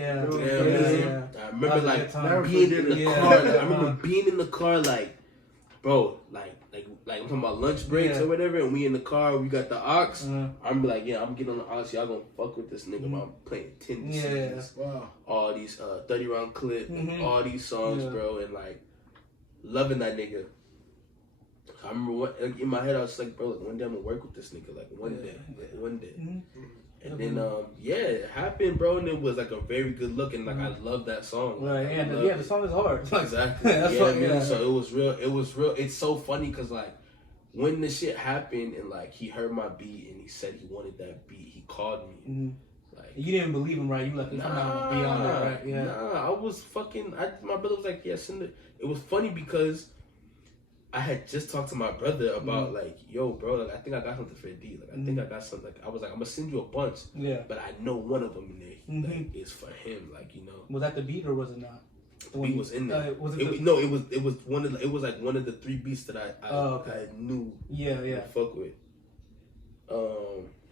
Yeah. I remember like being in the car. Like, I remember being in the car like, bro, like I'm talking about lunch breaks or whatever, and we in the car, we got the aux. I'm like, I'm getting on the aux, y'all gonna fuck with this nigga, but I'm playing 10 CDs, all these 30 round clip, all these songs, bro, and like loving that nigga. I remember in my head I was like, bro, like, one day I'm gonna work with this nigga, like one day. And then it happened, bro, and it was like a very good look, and like I love that song. Right, the song is hard. Exactly. So it was real. It's so funny because like when the shit happened and like he heard my beat and he said he wanted that beat, he called me. Like, you didn't believe him, right? You like, I'm not beyond that, right? Yeah. Nah, I was fucking. My brother was like, yeah, send it. It was funny because I had just talked to my brother about like, yo, bro, like, I think I got something for D. Like, I think I got something. Like, I was like, I'm gonna send you a bunch. Yeah. But I know one of them in there like, is for him. Like, you know. Was that the beat or was it not? The beat was in there. Was it it was one of it was like one of the 3 beats that I knew. Yeah. Fuck with.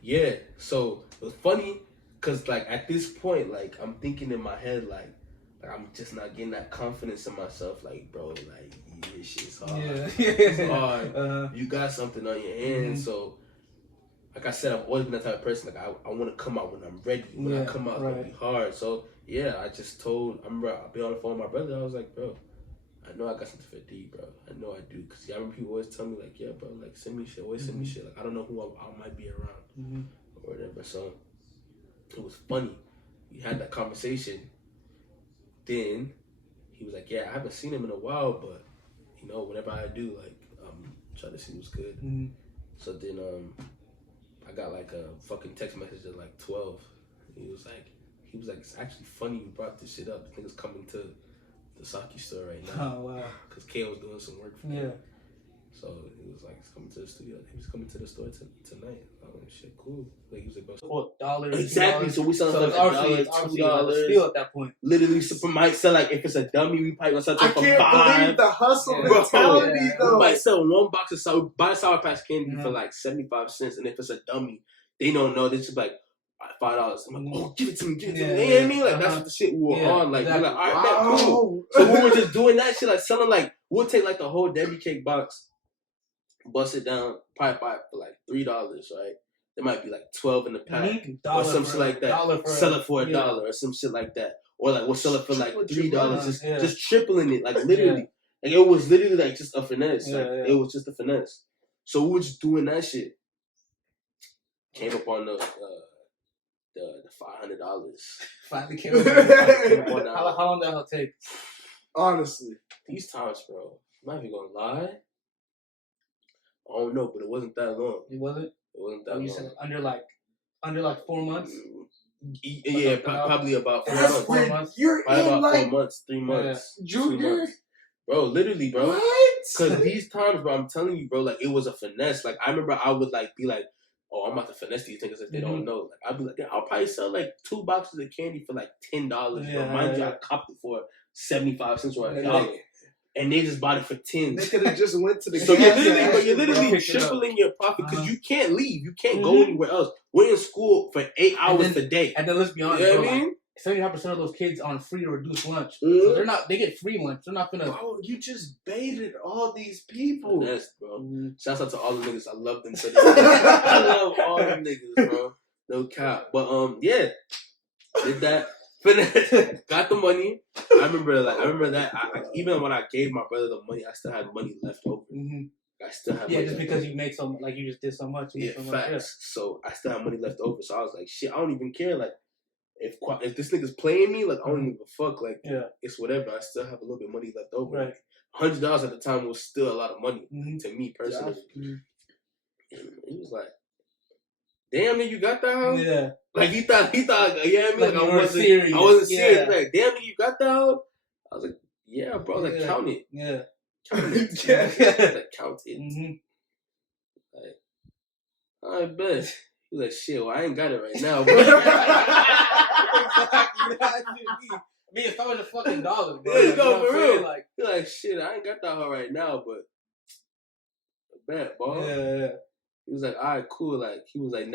Yeah. So it was funny because like at this point, like I'm thinking in my head like I'm just not getting that confidence in myself. Like, bro, like this shit's hard. Yeah. It's hard. You got something on your hands. So like I said, I've always been that type of person. Like I want to come out when I'm ready. When I come out, it's gonna be hard. So yeah, I just told. I remember I'll be on the phone with my brother. I was like, bro, I know I got something for D, bro. I know I do. Cause I remember people always tell me like, yeah, bro, like send me shit. Always send me shit. Like I don't know who I might be around or whatever. So it was funny. We had that conversation. Then he was like, yeah, I haven't seen him in a while, but you know, whenever I do, like I'm trying to see what's good. So then I got like a fucking text message at like 12. He was like, it's actually funny you brought this shit up. I think it's coming to the Saki store right now. Oh wow! Because Kale was doing some work for me. So he was like, he's coming to the studio. He was coming to the store tonight. Oh shit, cool. Like he was like, $4. Exactly. So we sell stuff for $1, $2. Steal at that point. Literally, super might sell like if it's a dummy, we probably gonna sell it for $5. I can't believe the hustle mentality though. We might sell one box of Sour Patch candy for like 75 cents, and if it's a dummy, they don't know. They just like $5. I'm like, oh, give it to me, give it to me. You know what I mean? Like that's the shit we were on. Like we're like, all right, that cool. So we were just doing that shit, like selling like we'll take like the whole Debbie cake box, bust it down, probably buy it for like $3, right? There might be like 12 in the pack or some shit like that. Sell it for $1 or some shit like that, or like we'll sell it for like $3. Just tripling it, like literally. Like it was literally like just a finesse. It was just a finesse. So we were just doing that shit. Came up on the $500. Finally came up on how long did that take? Honestly, these times, bro, I'm not even gonna lie. I don't know, but it wasn't that long. It wasn't. It wasn't that long. You said under like 4 months. Yeah, probably about 4 months. You're probably in about like 4 months, 3 months, junior. Bro, literally, bro. What? Because these times, bro, I'm telling you, bro, like it was a finesse. Like I remember, I would like be like, "Oh, I'm about to finesse these niggas if they don't know." Like I'd be like, "I'll probably sell like 2 boxes of candy for like $10." But mind you, I copped it for 75 cents or $1, and they just bought it for 10. They could have just went to the. So you're literally tripling your profit because you can't leave. You can't go anywhere else. We're in school for 8 hours a day. And then let's be honest, you know what I mean? 75% of those kids on free or reduced lunch. So they're not. They get free lunch. They're not gonna. Bro, you just baited all these people. Yes, bro. Shouts out to all the niggas. I love them. I love all them niggas, bro. No cap. But yeah, did that. Got the money. I remember that. I, even when I gave my brother the money, I still had money left over. I still have money just because you make so much, like you just did so much. Facts. So I still have money left over. So I was like, shit, I don't even care. Like, if this nigga's playing me, like I don't give a fuck. Like, it's whatever. I still have a little bit of money left over. Right. $100 at the time was still a lot of money to me personally. And he was like, "Damn, nigga, you got that house?" Yeah. Like he thought, you know what I mean? Like I wasn't serious. Like, damn, nigga, you got that house? I was like, yeah, bro. Like, count it. Yeah. Count it. Like, count it. Like, I bet. He was like, shit, well, I ain't got it right now, bro. I mean, if I was a fucking dollar, bro. Yeah, no, for real. Like, he's like, shit, I ain't got that hoe right now, but I bet, bro. Yeah. He was like, all right, cool. Like, he was like,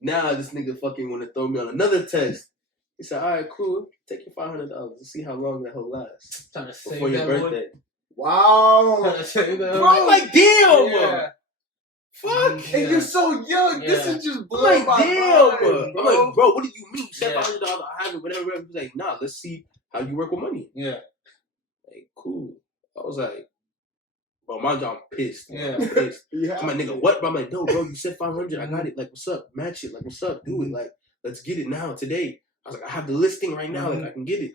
now this nigga fucking want to throw me on another test. He said, all right, cool. Take your $500 and see how long that hoe lasts. Trying to save before your birthday. Wow. Bro, I'm like, damn, bro. Fuck. And you're so young. This is just my blowing my mind, bro. I'm like, bro, what do you mean? You said $500, I have it, whatever. He was like, nah, let's see how you work with money. Yeah. Like, cool. I was like, bro, my job pissed. Yeah. I'm pissed. I'm like, nigga, what? But I'm like, no, bro, you said 500. I got it. Like, what's up? Match it. Like, what's up? Do it. Like, let's get it now, today. I was like, I have the listing right now. Like, I can get it.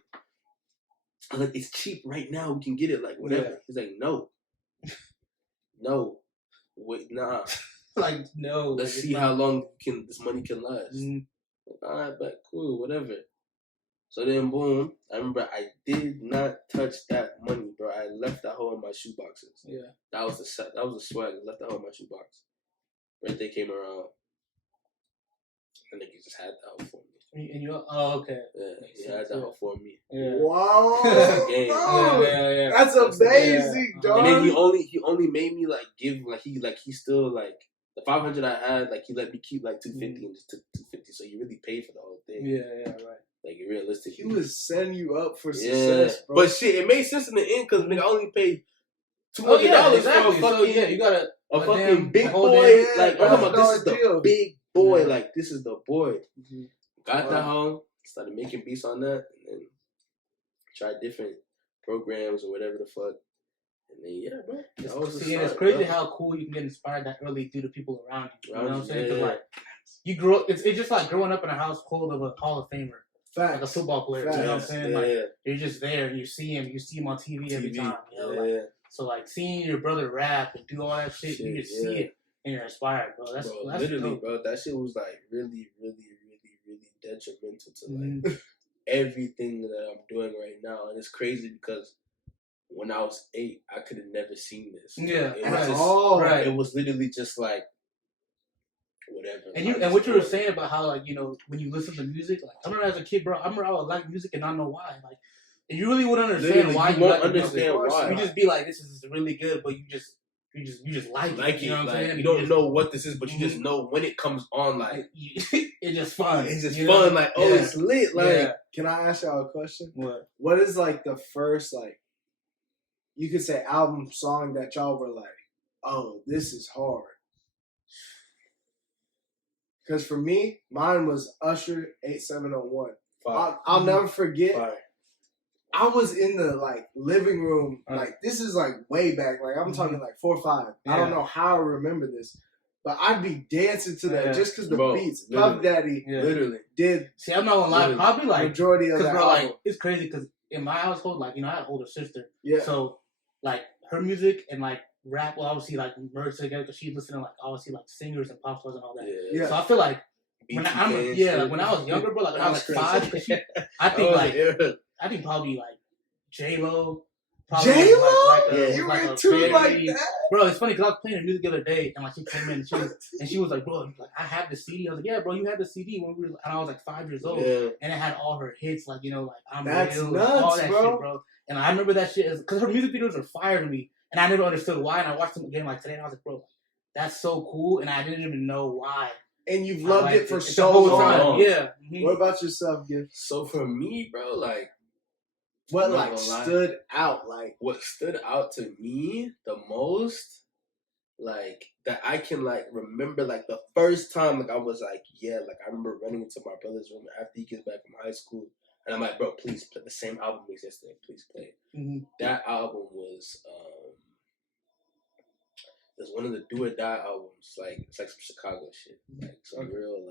I was like, it's cheap right now. We can get it. Like, whatever. Yeah. He's like, no. No. Wait, nah. Like, no. Let's see how long this money can last. Like, all right, but cool, whatever. So then, boom. I remember I did not touch that money, bro. I left that hoe in my shoe boxes. Yeah. That was the swag. I left that hoe in my shoe box. Birthday came around. And nigga just had that hoe for me. And you, oh, okay. Yeah, he had that hoe for me. Yeah. Wow. Game. Yeah. That's amazing, dog. And then he only made me like give he still like the 500 I had, like he let me keep like 250 and just took 250. So you really paid for the whole thing. Yeah, right. Like realistically, He was setting you up for success, bro. But shit, it made sense in the end because nigga I only paid $200 exactly. for a fucking, So yeah, you gotta a fucking damn big whole boy. damn- Like yeah, I'm talking about, no this is the idea. big boy. Yeah. Like this is the boy. Mm-hmm. Got that home, started making beats on that, and then tried different programs or whatever the fuck. And then yeah, bro. It's crazy how cool you can get inspired that early due to people around you. You know what I'm saying? 'Cause, like, you grow. It's just like growing up in a household of a Hall of Famer, Facts. like a football player. Facts. You know what I'm saying? Yeah. Like you're just there and you see him on TV every time. You know? Like, so like seeing your brother rap and do all that shit, you just see it and you're inspired, bro. That's literally, dope. bro. That shit was like really detrimental to like everything that I'm doing right now, and it's crazy because when I was 8, I could have never seen this. Yeah, it right. was Right. It was literally just like whatever. And what you were saying about how like when you listen to music, like I remember as a kid, bro, I would like music and not know why. Like you really wouldn't understand literally, why you you won't like understand music. why. You just be like, this is really good, but you just like it. You know what I'm saying? You don't know what this is, but you just know when it comes on, like it's just fun. It's just fun. Like it's lit. Like Can I ask y'all a question? What? What is like the first you could say album song that y'all were like, oh, this is hard? Because for me, mine was Usher 8701. I'll never forget. Fire. I was in the living room, this is way back, I'm talking 4 or 5. I don't know how I remember this, but I'd be dancing to that just because the beats. Puff Daddy literally did. See, I'm not gonna lie, probably majority of that. Bro, it's crazy because in my household, I had an older sister, so her music and rap will obviously merge together because she's listening to obviously singers and pop stars and all that. Yeah. So I feel like when I was younger, bro, when I was 5, I think probably J-Lo. J-Lo? You were too like that? Bro, it's funny because I was playing her music the other day and she came in and she was like, bro, I have the CD. I was like, yeah, bro, you had the CD when we were, and I was 5 years old. Yeah. And it had all her hits, I'm That's Real, nuts, all that bro. shit, bro. And I remember that shit because her music videos are fire to me. And I never understood why. And I watched them again today and I was like, bro, that's so cool. And I didn't even know why. And you've loved it for so long. long. Yeah. Mm-hmm. What about yourself, Gift? So for me, bro, what stood out? What stood out to me the most, that I can remember the first time I was I remember running into my brother's room after he gets back from high school, and I'm like, bro, please play the same album we yesterday. Please play it. Mm-hmm. That album was it's one of the Do or Die albums. It's some Chicago shit, some real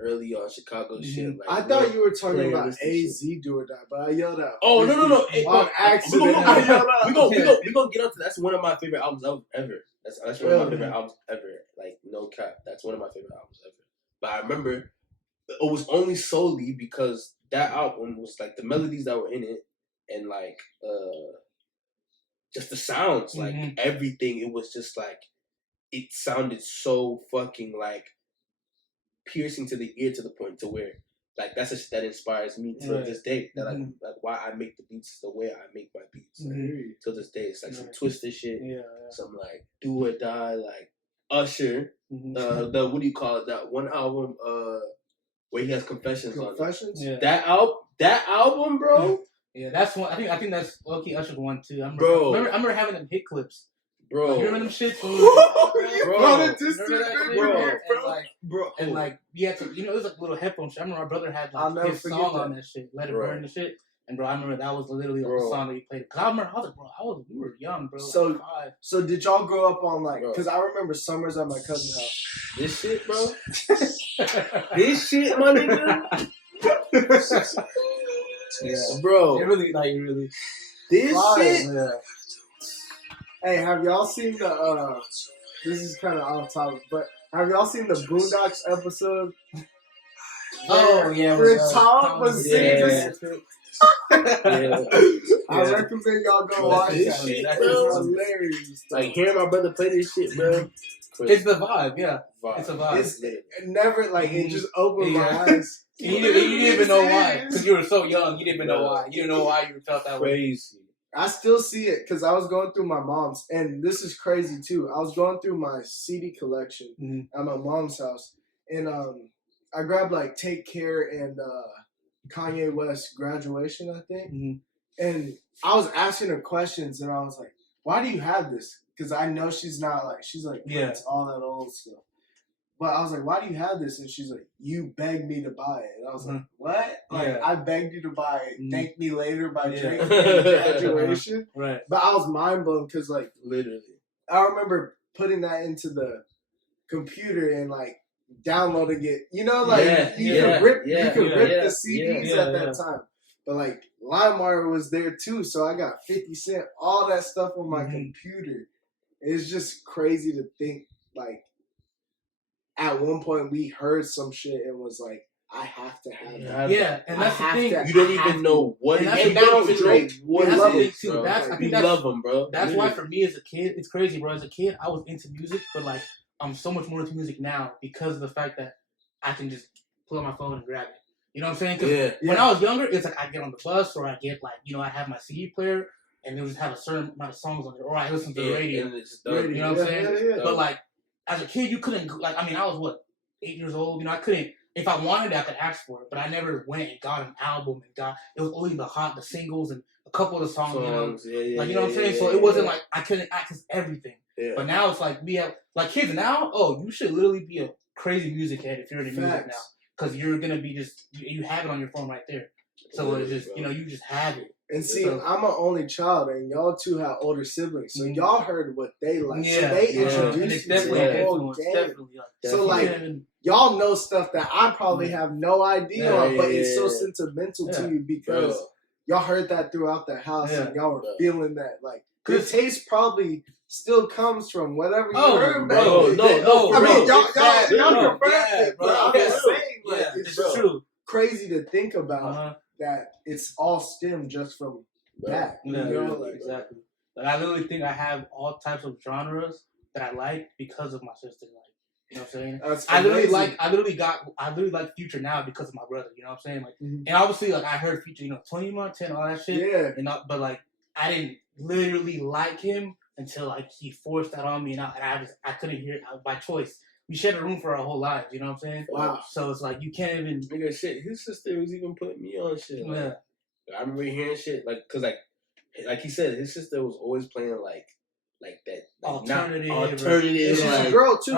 early on Chicago shit. I thought you were talking about AZ Do or Die, but I yelled out. Oh no! On accident. We gonna get onto that's one of my favorite albums ever. That's one of my favorite albums ever. No cap. That's one of my favorite albums ever. But I remember it was only solely because that album was the melodies that were in it and just the sounds, everything. It was just it sounded so fucking piercing to the ear to the point to where that's a shit that inspires me to this day. That why I make the beats the way I make my beats. To this day, it's some twisted shit, some Do or Die, Usher. The what do you call it? That one album, where he has Confessions on it. Yeah. That album, bro. Yeah, that's one. I think that's low-key Usher's one too. I remember having them hit clips. Bro, you remember them shits? Bro, and you had to, it was little headphone shit. I remember my brother had his song on that shit, Let It Burn the shit. And bro, I remember that was literally the song that he played. Cause I was like, bro, we were young, bro. So did y'all grow up on because I remember summers at my cousin's house. This shit, bro. This shit, my nigga. Yeah, bro. It really. This shit. Yeah. Hey, have y'all seen the? This is kind of off topic, but Have y'all seen the Boondocks episode? Oh yeah, Where Tom was singing Yeah. this. Yeah. I recommend y'all go watch This that. shit, That's bro. hilarious. Like hearing my brother play this shit, bro. it's the vibe. Yeah, it's a vibe. It's never like it just opened my Yeah. eyes. You didn't even know why because you were so young. You didn't even know why. You didn't know why you felt that way. Crazy. I still see it because I was going through my mom's, and this is crazy too. I was going through my CD collection at my mom's house, and I grabbed like "Take Care" and Kanye West "Graduation," I think, and I was asking her questions, and I was like, "Why do you have this?" Because I know she's not like she's like it's all that old stuff. But I was like, "Why do you have this?" And she's like, "You begged me to buy it." And I was like, "What?" Like I begged you to buy it. Thank me later by drinking Graduation. Right. But I was mind blown because like Literally. I remember putting that into the computer and like downloading it. You know, like you could rip the CDs at that time. But like LimeWire was there too, so I got 50 Cent, all that stuff on my computer. It's just crazy to think like at one point we heard some shit and was like, I have to have that. Yeah, and that's the thing. You don't even know what it is. Now Drake, what that's the thing is, too. bro. I think we love them, bro. That's why for me as a kid, it's crazy, bro. As a kid, I was into music, but like I'm so much more into music now because of the fact that I can just pull out my phone and grab it. You know what I'm saying? Because when I was younger, it's like I get on the bus or I get like I have my CD player and it would just have a certain amount of songs on it, or I listen to the radio. And it's done. You know what I'm saying? Yeah. But like as a kid, you couldn't like. I mean, I was what 8 years old. I couldn't. If I wanted it, I could ask for it, but I never went and got an album and got. It was only the singles and a couple of the songs. You know what I'm saying? So it wasn't like I couldn't access everything. Yeah. But now it's like we have like kids now. Oh, you should literally be a crazy music head if you're into music now, because you're gonna be you have it on your phone right there. So it's just you just have it. And see, I'm an only child, and y'all two have older siblings, so y'all heard what they like. So they introduced you to the whole game. So like, y'all know stuff that I probably have no idea on, but it's so sentimental to you because y'all heard that throughout the house, and y'all were feeling that. Like, your taste probably still comes from whatever you heard back then. No, I mean, y'all confirmed it, but I'm just saying, like, it's true. Crazy to think about. That it's all stemmed just from that. Exactly. Like I literally think I have all types of genres that I like because of my sister. Like, you know what I'm saying? I literally like Future now because of my brother. You know what I'm saying? Like, and obviously, like I heard Future, 20 months and all that shit. Yeah. And but like I didn't literally like him until like he forced that on me, and I couldn't hear it by choice. We shared a room for our whole lives, you know what I'm saying? Wow. So it's like you can't even. Nigga, shit. His sister was even putting me on shit. Like, I remember hearing shit cause like he said, his sister was always playing like that alternative. She's like, a girl too.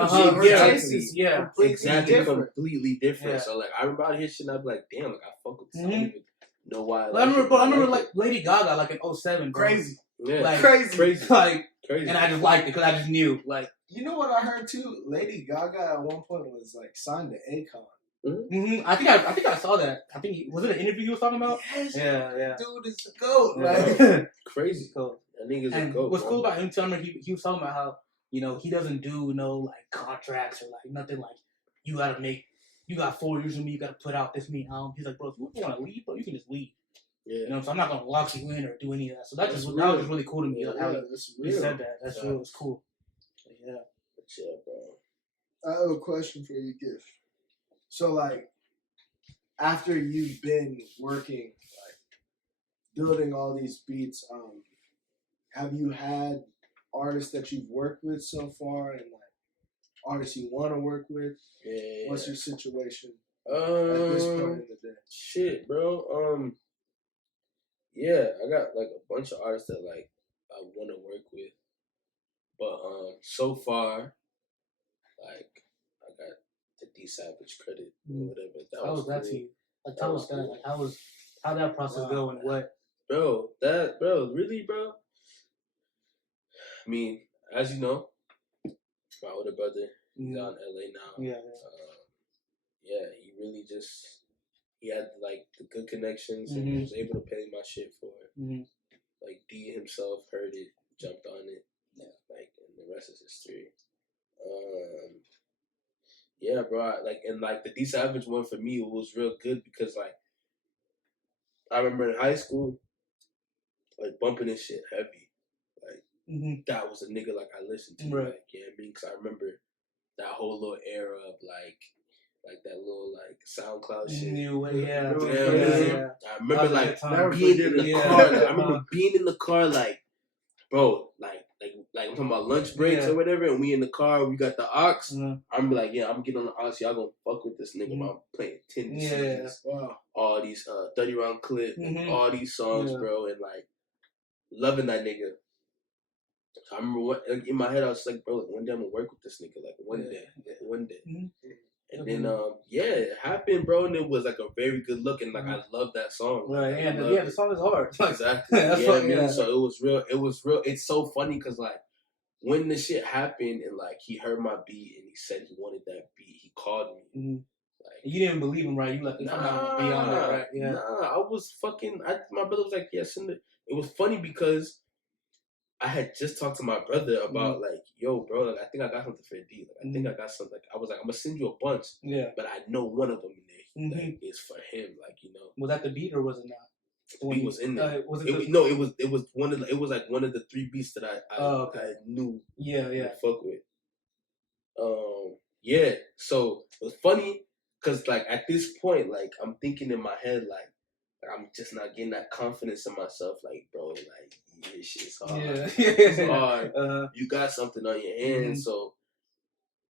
Completely different. Yeah. So like I remember hearing shit, and I'd be like, damn, like I fuck with this. I don't even know why. I remember like Lady Gaga, like in 2007. Crazy. Yeah. Like, crazy. Like crazy. And I just liked it because I just knew like. You know what I heard too? Lady Gaga at one point was like signed to Akon. I think I saw that. I think was it an interview he was talking about? Yes. Yeah. Dude is the GOAT. Like, crazy. Cool. That nigga's a GOAT. What's cool about him telling me he was talking about how he doesn't do like contracts or like nothing like you got 4 years with me, you gotta put out this many albums. He's like, bro, if you want to leave, bro, you can just leave. Yeah. So I'm not gonna lock you in or do any of that. So that was just really cool to me. Like how he said that. That's real. It's cool. Yeah. Yeah, bro. I have a question for you, Gift. So, like, after you've been working, like, building all these beats, have you had artists that you've worked with so far, and like artists you want to work with? Yeah. What's your situation at this point in the day? Shit, bro. Yeah, I got like a bunch of artists that like I want to work with, but so far. Like, I got the DSavage credit or whatever. How was that to you? Like, tell us that. Like, how that process go and what? Bro, really, bro? I mean, as you know, my older brother, he's out in LA now. Yeah. He really he had, like, the good connections and he was able to pay my shit for it. Like, D himself heard it, jumped on it. Yeah. Like, and the rest is history. yeah, bro. And the DSavage one for me was real good because like I remember in high school, like bumping this shit heavy. Like that was a nigga like I listened to. Right. Like, yeah, I mean, because I remember that whole little era of like that little like SoundCloud shit. Yeah. I remember like Never being forget in the it. car. Yeah. I remember being in the car like, bro, like I'm talking about lunch breaks or whatever, and we in the car, we got the aux. I'm be like, yeah, I'm getting on the aux. Y'all gonna fuck with this nigga. I'm playing tendencies, all these 30-round clip, and all these songs, bro, and like loving that nigga. So I remember in my head, I was like, bro, like, one day I'm gonna work with this nigga, like one day. And then, it happened, bro, and it was like a very good look, and like I love that song. Right, like, the song is hard. Exactly. So it was real. It's so funny because like when the shit happened and like he heard my beat and he said he wanted that beat, he called me. Like you didn't believe him, right? You let him be on it, right? Yeah. Nah, I was my brother was like, yeah, send it. It was funny because I had just talked to my brother about like, yo, bro, like I think I got something for D. Like I think I got something. Like, I was like, I'm gonna send you a bunch. Yeah. But I know one of them like, is for him. Like, you know. Was that the beat or was it not? The beat was in there. Was it was one of the, it was like one of the 3 beats that I knew. Yeah. To fuck with. Yeah. So it was funny because like at this point, like I'm thinking in my head like I'm just not getting that confidence in myself. Like, bro, like this shit's hard. Yeah. It's hard. You got something on your hands. So,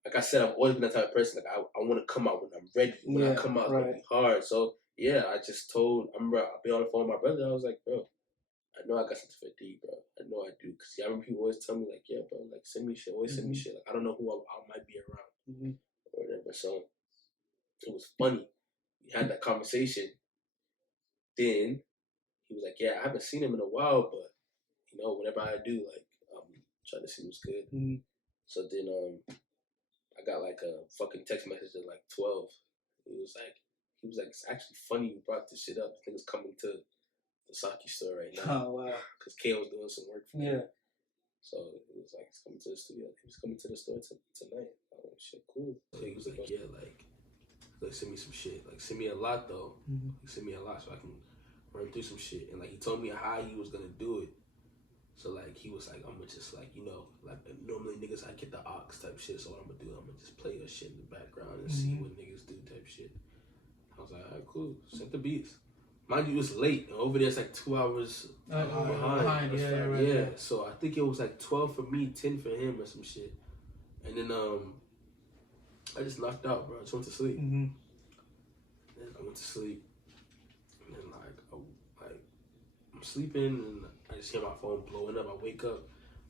like I said, I've always been that type of person. Like, I want to come out when I'm ready. When I come out, it's gonna be hard. So, yeah, I remember I'll be on the phone with my brother. I was like, bro, I know I got something for D, bro. I know I do. Because, I remember people always tell me, like, yeah, bro, like, send me shit. Always send me shit. Like, I don't know who I might be around. Or whatever. So, it was funny. We had that conversation. Then he was like, yeah, I haven't seen him in a while, but you know, whenever I do, like, I'm trying to see what's good. So then I got like a fucking text message at like 12. He was like, it's actually funny you brought this shit up. I think it's coming to the Saki store right now. Oh wow. Because Kale was doing some work for me. Yeah. So it was like, it's coming to the studio. He was coming to the store tonight. I was like, shit, cool. So he was like, yeah, like send me some shit. Like send me a lot though. Like, send me a lot so I can run through some shit. And like he told me how he was gonna do it. So like he was like, I'm gonna just like, you know, like normally niggas I get the aux type shit. So what I'm gonna do, I'm gonna just play your shit in the background and see what niggas do type shit. I was like, alright, cool. Send the beats. Mind you, it was late. And over there it's like 2 hours behind. Yeah. So I think it was like 12 for me, 10 for him or some shit. And then I just knocked out, bro. I just went to sleep. And I went to sleep. And then I'm sleeping and I just hear my phone blowing up. I wake up.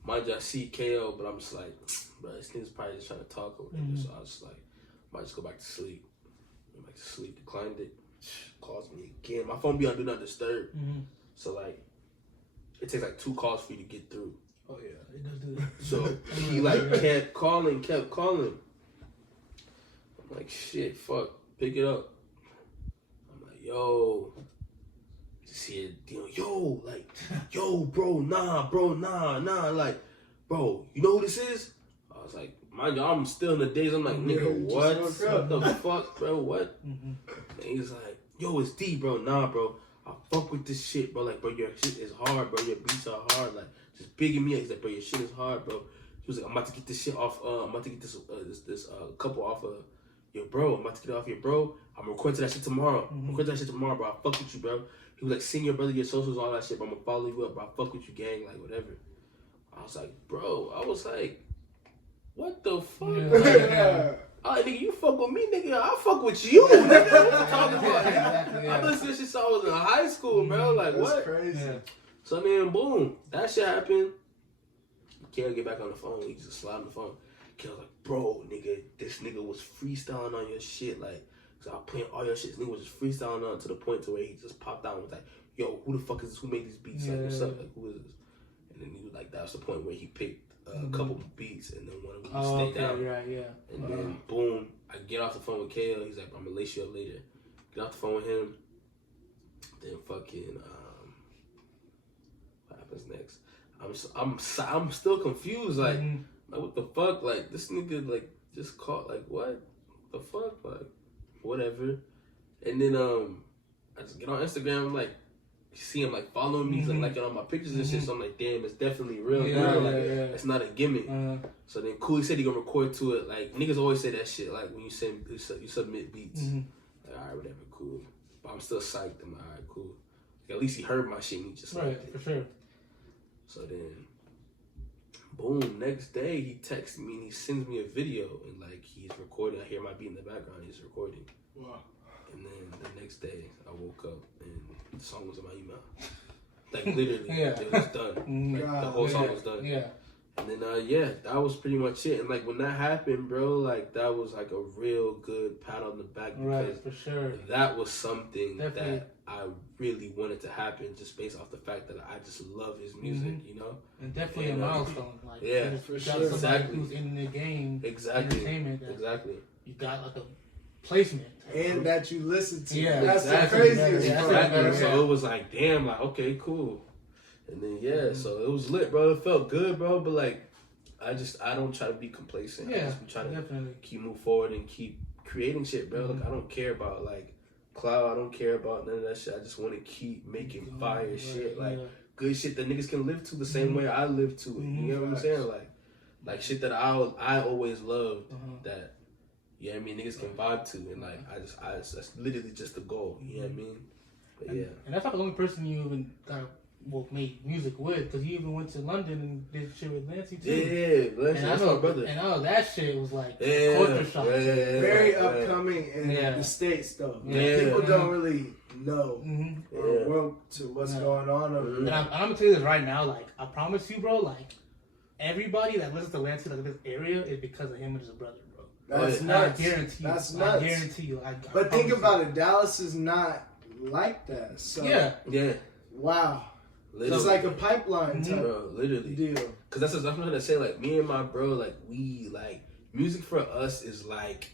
Mind you, I see KO, but I'm just like, bro, this nigga's probably just trying to talk or whatever. So I was just like, might just go back to sleep. Went back to sleep, declined it. Calls me again. My phone be on Do Not Disturb. So like, it takes like 2 calls for you to get through. Oh yeah, it does do that. So he like kept calling. I'm like, shit, fuck, pick it up. I'm like, yo. See it, yo, bro, nah, like, bro, you know who this is? I was like, mind you, I'm still in the days. I'm like, nigga, what? What the fuck, bro? What? And he's like, yo, it's D, bro. Nah, bro, I fuck with this shit, bro. Like, bro, your shit is hard, bro. Your beats are hard. Like, just bigging me up. He's like, bro, your shit is hard, bro. He was like, I'm about to get this shit off. I'm about to get this couple off of your bro. I'm about to get it off your bro. I'm recording that shit tomorrow. Bro. I fuck with you, bro. He was like, send your brother your socials, all that shit, bro. I'm gonna follow you up, bro. I fuck with you, gang, like, whatever. I was like, bro, what the fuck? Nigga, you fuck with me, nigga. I fuck with you, nigga. What you talking about? Exactly, I listened to this shit since I was in high school, bro. Like, that's what? Crazy. Yeah. So then, boom, that shit happened. Kale get back on the phone. He just slide on the phone. Kale's like, bro, nigga, this nigga was freestyling on your shit, like. So I was playing all your shit. This nigga was just freestyling on to the point to where he just popped out and was like, yo, who the fuck is this? Who made these beats? Like, what's up? Like, who is this? And then he was like, that was the point where he picked a couple beats and then one of them stayed down. And then, boom, I get off the phone with Kale. He's like, I'm gonna lace you up later. Get off the phone with him. Then fucking, what happens next? I'm still confused. Like, what the fuck? Like, this nigga, like, just called, like, what? the fuck, like whatever. And then I just get on Instagram, I'm like, see him like following me, he's like liking all my pictures and shit. So I'm like, damn, it's definitely real. It's not a gimmick. So then cool, he said he gonna record to it. Like niggas always say that shit. Like when you submit beats, like alright, whatever, cool. But I'm still psyched. I'm like, alright, cool. Like, at least he heard my shit and he just liked it. For sure. So then, boom, next day he texts me and he sends me a video and like he's recording. I hear my beat in the background. He's recording. Wow. And then the next day I woke up and the song was in my email. Like literally, it was done. Like, the whole song was done. Yeah. And then that was pretty much it. And like when that happened, bro, like that was like a real good pat on the back because for sure. that was something that I really wanted to happen just based off the fact that I just love his music, you know? And definitely a milestone. Like for sure. Exactly. Who's in the game, entertainment. Exactly. You got like a placement. And that you listen to. Yeah, that's the craziest part. So it was like, damn, like, okay, cool. And then, so it was lit, bro. It felt good, bro. But, like, I don't try to be complacent. I just be trying to keep moving forward and keep creating shit, bro. Like, I don't care about, like, cloud. I don't care about none of that shit. I just want to keep making fire shit. Like, good shit that niggas can live to the same way I live to it. You know what I'm saying? Like shit that I always loved that, you know what I mean, niggas can vibe to. And, like, that's literally just the goal. You know what I mean? But, And that's not the only person you even made music with, because you even went to London and did shit with Nancy too. Yeah, that's my brother. And all that shit was like culture shock. Very upcoming in the States though. People don't really know or woke to what's going on over there. And I'm gonna tell you this right now, like I promise you, bro, like everybody that listens to Lancey like this area is because of him and his brother, bro. That's nuts. I guarantee you. That's nuts. I guarantee you. But think about it, Dallas is not like that. So wow. Literally. It's like a pipeline type literally deal. Cause that's what I'm trying to say. Like me and my bro, like we like music for us is like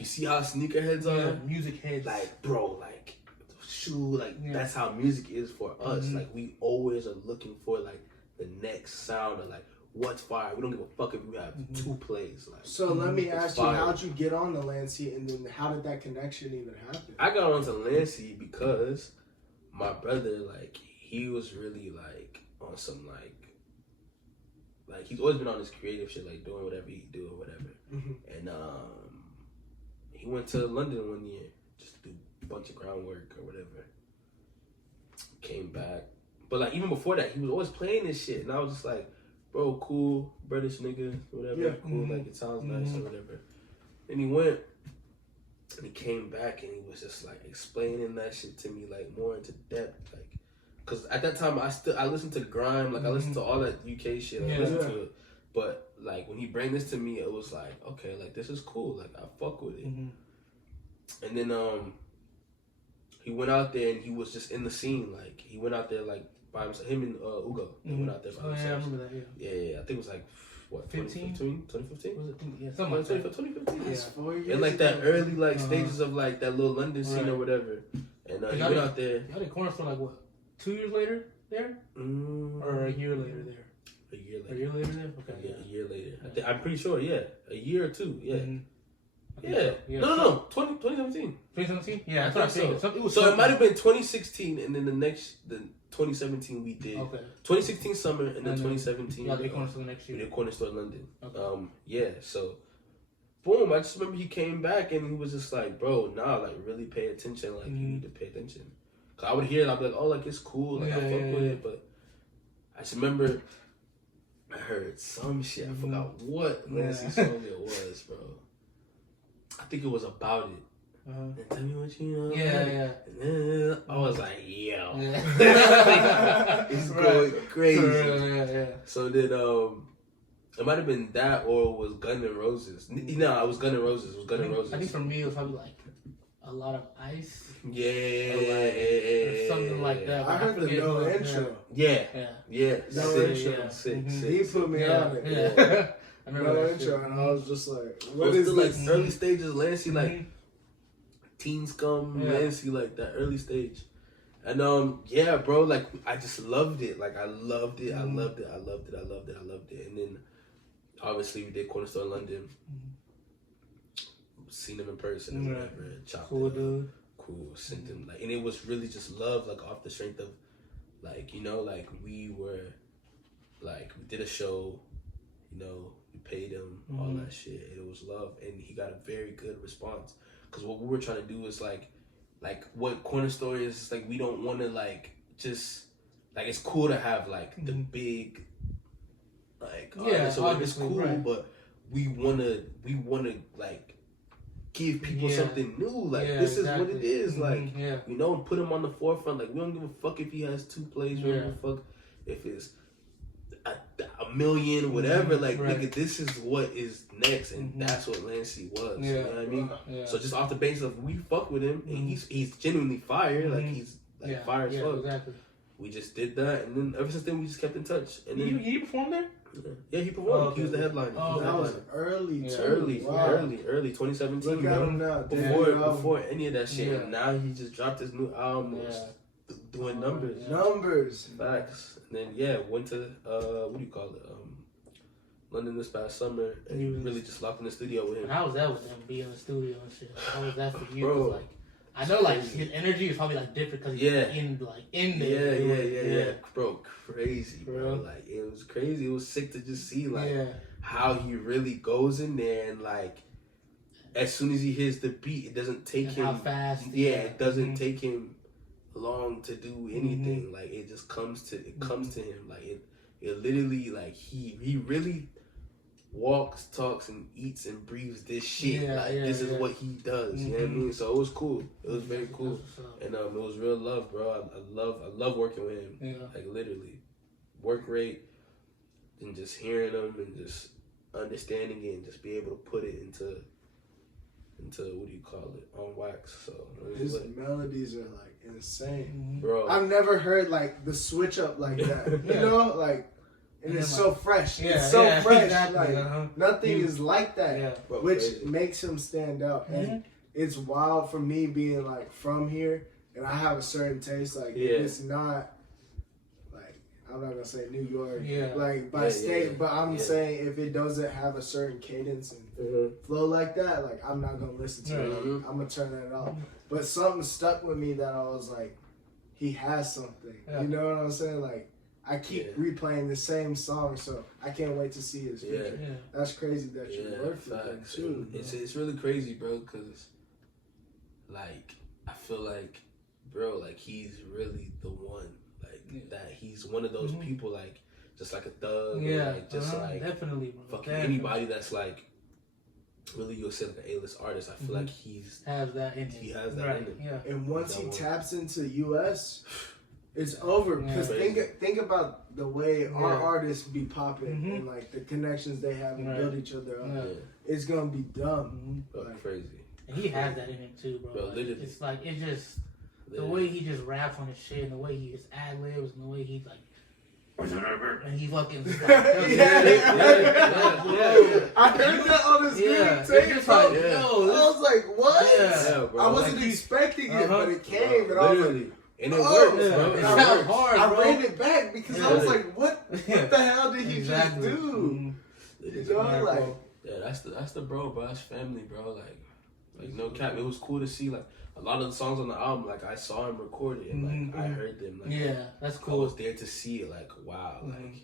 you see how sneakerheads are, music heads. Like bro, like shoe, like that's how music is for us. Like we always are looking for like the next sound or like what's fire. We don't give a fuck if you have 2 plays. Like so, let me ask you, how'd you get on the Lancey, and then how did that connection even happen? I got onto Lancey because my brother, like. He was really like on some like he's always been on this creative shit, like doing whatever he do or whatever. And he went to London one year just to do a bunch of groundwork or whatever. Came back, but like even before that, he was always playing this shit, and I was just like, bro, cool, British nigga, whatever, cool, like it sounds nice or whatever. Then he went. And he came back and he was just like explaining that shit to me like more into depth, like. Cause at that time I listened to grime, like I listened to all that UK shit, I listened to it. But like when he bring this to me, it was like, okay, like this is cool, like I fuck with it. And then he went out there and he was just in the scene, like he went out there like by himself. Him and Ugo, they went out there by themselves. Yeah, I remember that. Yeah. I think it was like what 2015? 2015? Was it? Yeah, something like that. 2015. That's 4 years and like that ago. early like stages of like that little London scene or whatever. And he went out there. Y'all did Cornerstone like what? 2 years later there? Or a year later there? A year later. A year later there? Okay. Yeah, a year later. I'm pretty sure, a year or 2, Yeah. No, 2017. 2017? Yeah, that's what I think. So it might have been 2016, and then the 2017 we did. Okay. 2016 summer, and then 2017. Yeah, they Cornerstone next year. We did Cornerstone London. Okay. So boom, I just remember he came back and he was just like, bro, nah, like really pay attention. Like you need to pay attention. Cause I would hear it, I'd be like, oh, like it's cool, like I fuck with it, but I just remember I heard some shit. I forgot what Nancy song it was, bro. I think it was About It. And tell me what you know. Yeah. And then I was like, yo. Yeah. It's going crazy. Yeah. So then it might have been that or it was Gun N' Roses. No, it was Gun N' Roses. I think for me it was probably like A Lot of Ice. Yeah. Or something like that. I heard the No Intro. Yeah. No Intro. Sick. He put me on it. Yeah. I remember No that Intro, shit. and I was just like, What what is the, this? like early stages, Lancey, like Teen Scum, Lancey, like that early stage. And bro, like I just loved it. Like I loved it. I loved it. And then obviously we did Cornerstone London. seen him in person or whatever, chopped cool, it up. dude. Cool, sent him like, and it was really just love, like off the strength of, like, you know, like we did a show, you know, we paid him all that shit. It was love, and he got a very good response. Cause what we were trying to do is like what Corner Story is like. We don't want to like just like, it's cool to have like the big like artists, so it's cool, right. But we wanna like give people something new. Like this is what it is. Like you know, put him on the forefront. Like we don't give a fuck if he has 2 plays. We don't give a fuck if it's a million, whatever. Like nigga, this is what is next, and that's what Nasi was. You know what I mean? So just off the basis of we fuck with him, and he's genuinely fire. Like he's like fire as fuck. Exactly. We just did that, and then ever since then we just kept in touch. And then he performed there. Yeah, he performed. He was the headliner. That was early, early 2017. Look at him now. Before any of that shit. And now he just dropped his new album. Doing numbers. Facts. And then went to what do you call it? London this past summer, and he really just locked in the studio with him. How was that with him being in the studio and shit? How was that for you? Bro, like, I know like his energy is probably like different because he's in there. Yeah. Bro, crazy, bro. Like it was crazy. It was sick to just see like how he really goes in there, and like as soon as he hits the beat, it doesn't take him how fast. It doesn't take him long to do anything. Like it just comes to him. Like it literally like he really walks, talks, and eats and breathes this shit. This is what he does. You know what I mean? So it was cool. It was very cool, and it was real love, bro. I love working with him. Like literally, work rate, and just hearing him and just understanding it and just be able to put it into what do you call it, on wax. So his melodies are like insane, bro. I've never heard like the switch up like that. You know, like. And it's so fresh. It's so fresh. Exactly. Like nothing is like that, Bro, which crazy. makes him stand out. And it's wild for me being like from here, and I have a certain taste. Like it's not like, I'm not gonna say New York, like by state, but I'm saying if it doesn't have a certain cadence and flow like that, like I'm not gonna listen to it. I'm gonna turn that off. But something stuck with me that I was like, he has something. You know what I'm saying? Like. I keep replaying the same song, so I can't wait to see his future. That's crazy that you worked with him too. It's really crazy, bro, because like I feel like, bro, like he's really the one, like that. He's one of those people, like just like a thug, like just like definitely, bro. Fucking anybody that's like really, you'll say like an A-list artist. I feel like he has that in him. He has that in him. And once he taps into US. It's over because think about the way our artists be popping and like the connections they have and build each other up. It's gonna be dumb, like, crazy. And he has that in him too, bro. Like, it's like it's just the way he just raps on his shit, and the way he just ad libs, and the way he like. And he fucking like, I heard that on his tape. I was like, what? I wasn't expecting it, but it came, and I was like. And it works, bro. It sounds hard, bro. I ran it back because I was like, what the hell did he just do? You know, like... Yeah, that's the bro. That's family, bro. Like no cap. It was cool to see, like, a lot of the songs on the album, like, I saw him record it, and, like, I heard them. Like, that's cool. I was there to see it, like, wow, like...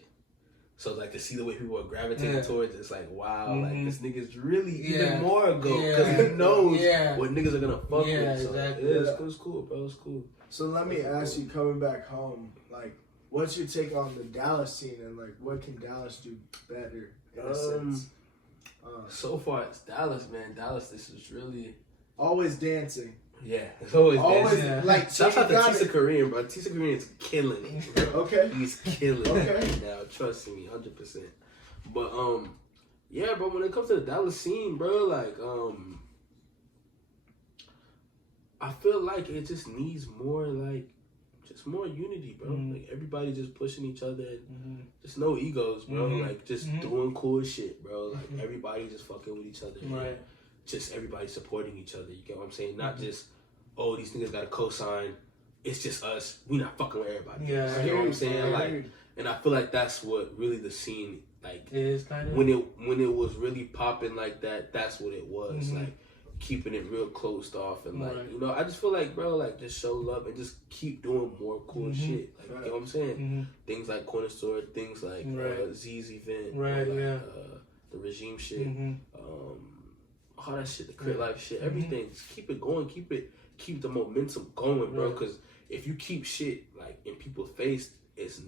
So, like, to see the way people are gravitating towards it, it's like, wow, like, this nigga's really even more ago, because he knows what niggas are gonna fuck with. So, exactly. It was cool, bro. It was cool. So let me ask you, coming back home, like, what's your take on the Dallas scene, and like, what can Dallas do better in a sense? So far, it's Dallas, man. Dallas, this is really always dancing. Yeah, it's always dancing. Like, shout out to Tisa Korean, bro. Tisa Korean's killing it, bro. Okay, he's killing it right now. Trust me, 100%. But yeah, bro. When it comes to the Dallas scene, bro, like I feel like it just needs more, like, just more unity, bro. Like, everybody just pushing each other. Just no egos, bro. Like, just doing cool shit, bro. Like, everybody just fucking with each other. Right. Just everybody supporting each other. You get what I'm saying? Not just, oh, these niggas got a cosign. It's just us. We not fucking with everybody. Yeah. You know what I'm saying? Like, and I feel like that's what really the scene, like, it is kind of when it was really popping like that. That's what it was. Like. keeping it real closed off and like Right. you know, I just feel like, bro, like just show love and just keep doing more cool shit. Like you know what I'm saying? Things like Corner Store, things like Z's event, Right, like, yeah. The regime shit, all that shit, the crit life shit, everything. Just keep it going, keep the momentum going, bro. Because if you keep shit like in people's face, it's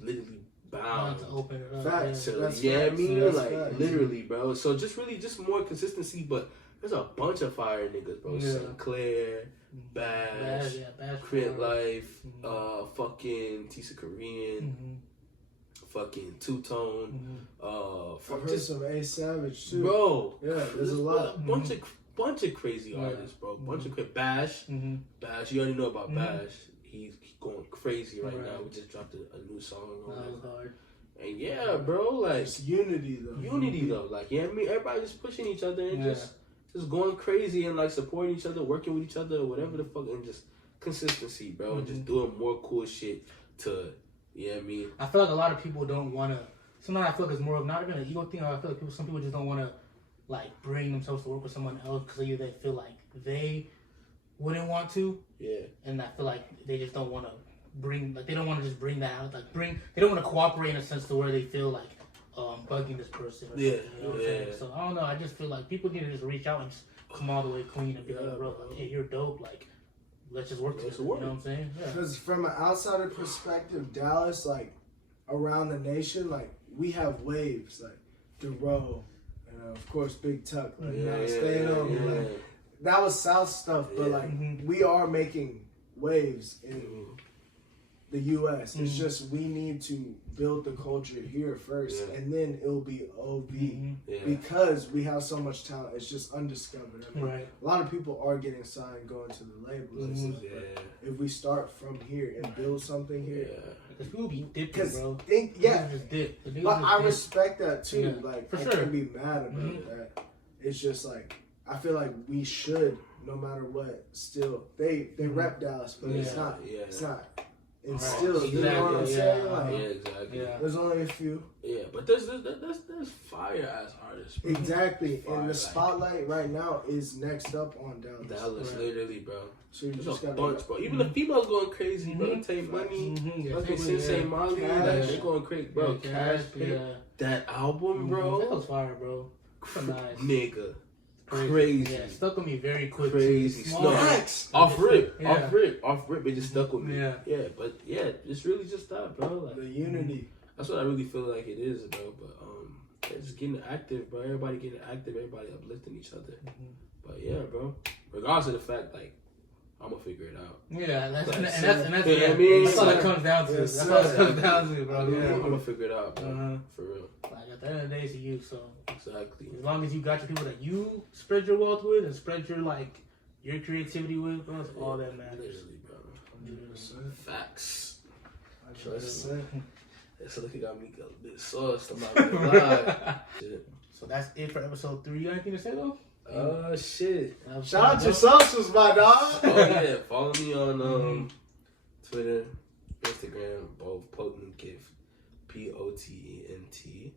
literally bound to open it up. Facts. to, That's yeah, I facts. mean, That's like facts. literally, bro. So just really, just more consistency. But there's a bunch of fire niggas, bro. Yeah. Sinclair, Bash, Bash Crit Life, fucking Tisa Korean, fucking Two Tone, I've heard some DSavage too. bro. Yeah, there's a lot. Bunch of crazy artists, bro. Bunch of Bash. Bash, you already know about Bash. He's going crazy right now. We just dropped a new song. That was hard. And yeah, bro, like It's unity though. unity though, like yeah, I mean everybody just pushing each other and just going crazy and like supporting each other, working with each other, whatever the fuck, and just consistency, bro, and just doing more cool shit to, I mean. I feel like a lot of people don't want to. Sometimes I feel like it's more of not even an ego thing. I feel like some people just don't want to like bring themselves to work with someone else because either they feel like they wouldn't want to, and I feel like they just don't want to bring, like they don't want to just bring that out, like they don't want to cooperate in a sense to where they feel like bugging this person or something, you know what I'm saying? So I don't know, I just feel like people need to just reach out and just come all the way clean and be like, bro, like, hey, you're dope, like let's just work together, you know what I'm saying? Because from an outsider perspective, Dallas, like around the nation, like we have waves, like Duro, and of course Big Tuck, like now staying on, like that was South stuff, but like we are making waves in the U.S. It's just we need to build the culture here first, and then it'll be OV because we have so much talent. It's just undiscovered. I mean, a lot of people are getting signed, going to the labels. And stuff, but if we start from here and build something here, because people be dipping, bro. Just dip. But I respect that too. Yeah, like for I sure. can't be mad about that. It's just like I feel like we should, no matter what. Still, they rep Dallas, but it's not. It's not. And still, you know what I'm saying? Like, exactly. there's only a few. Yeah, but there's fire ass artists, bro. Exactly, Fire, and the spotlight right now is next up on Dallas. Dallas, literally, bro. So you There's just a got bunch, bro. Even the females going crazy, bro. Take money, fucking Sensei Molly, like they going crazy, bro. Cash, that album, bro. That was fire, bro. Nice. Nigga. Crazy. Yeah, stuck with me very quick. Crazy. Small Facts. Off rip. Yeah. Off rip. It just stuck with me. Yeah. Yeah, but yeah, it's really just that, bro. Like, the unity. That's what I really feel like it is, bro. But just getting active, bro. Everybody getting active. Everybody uplifting each other. But yeah, bro. Regardless of the fact, like, I'm gonna figure it out. Yeah, that's Like, and that's yeah, I mean, that's all it like, comes down to. yes, That's all it sir. comes down to, bro. I'm Yeah. gonna figure it out, bro. For real. Like at the end of the day, it's you. So Exactly. as long as you got your people that you spread your wealth with and spread your like your creativity with, bro, that's all that matters. Literally, bro. 100%. Facts. 100%. It's like it got me a bit sauced. I'm not gonna lie. Shit. So that's it for episode 3. You got anything to say though? Shit. Shout out your socials, my dog. Oh yeah, follow me on Twitter, Instagram, both PotentGyft, PotentGyft.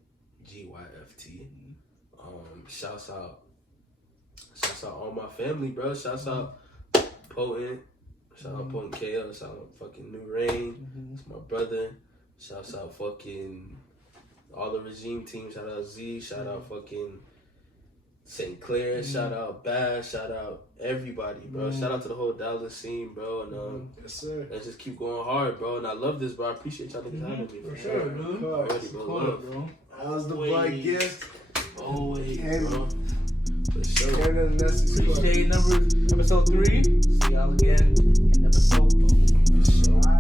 Shouts out all my family, bro. Shouts out Potent. Shout out Potent KL. Shout out fucking New Rain. It's my brother. Shouts out fucking all the regime team. Shout out Z. Shout out fucking St. Clair. Shout out Bash. Shout out everybody, bro. Shout out to the whole Dallas scene, bro. And Yes, sir. let's just keep going hard, bro. And I love this, bro. I appreciate y'all niggas having me, For bro. sure, dude. Already, bro. Love. bro. How's the boy Gift? Always, Hey, bro. For sure. Turn to the Nasi Club. Appreciate numbers. Episode 3. See y'all again in episode 4. For sure.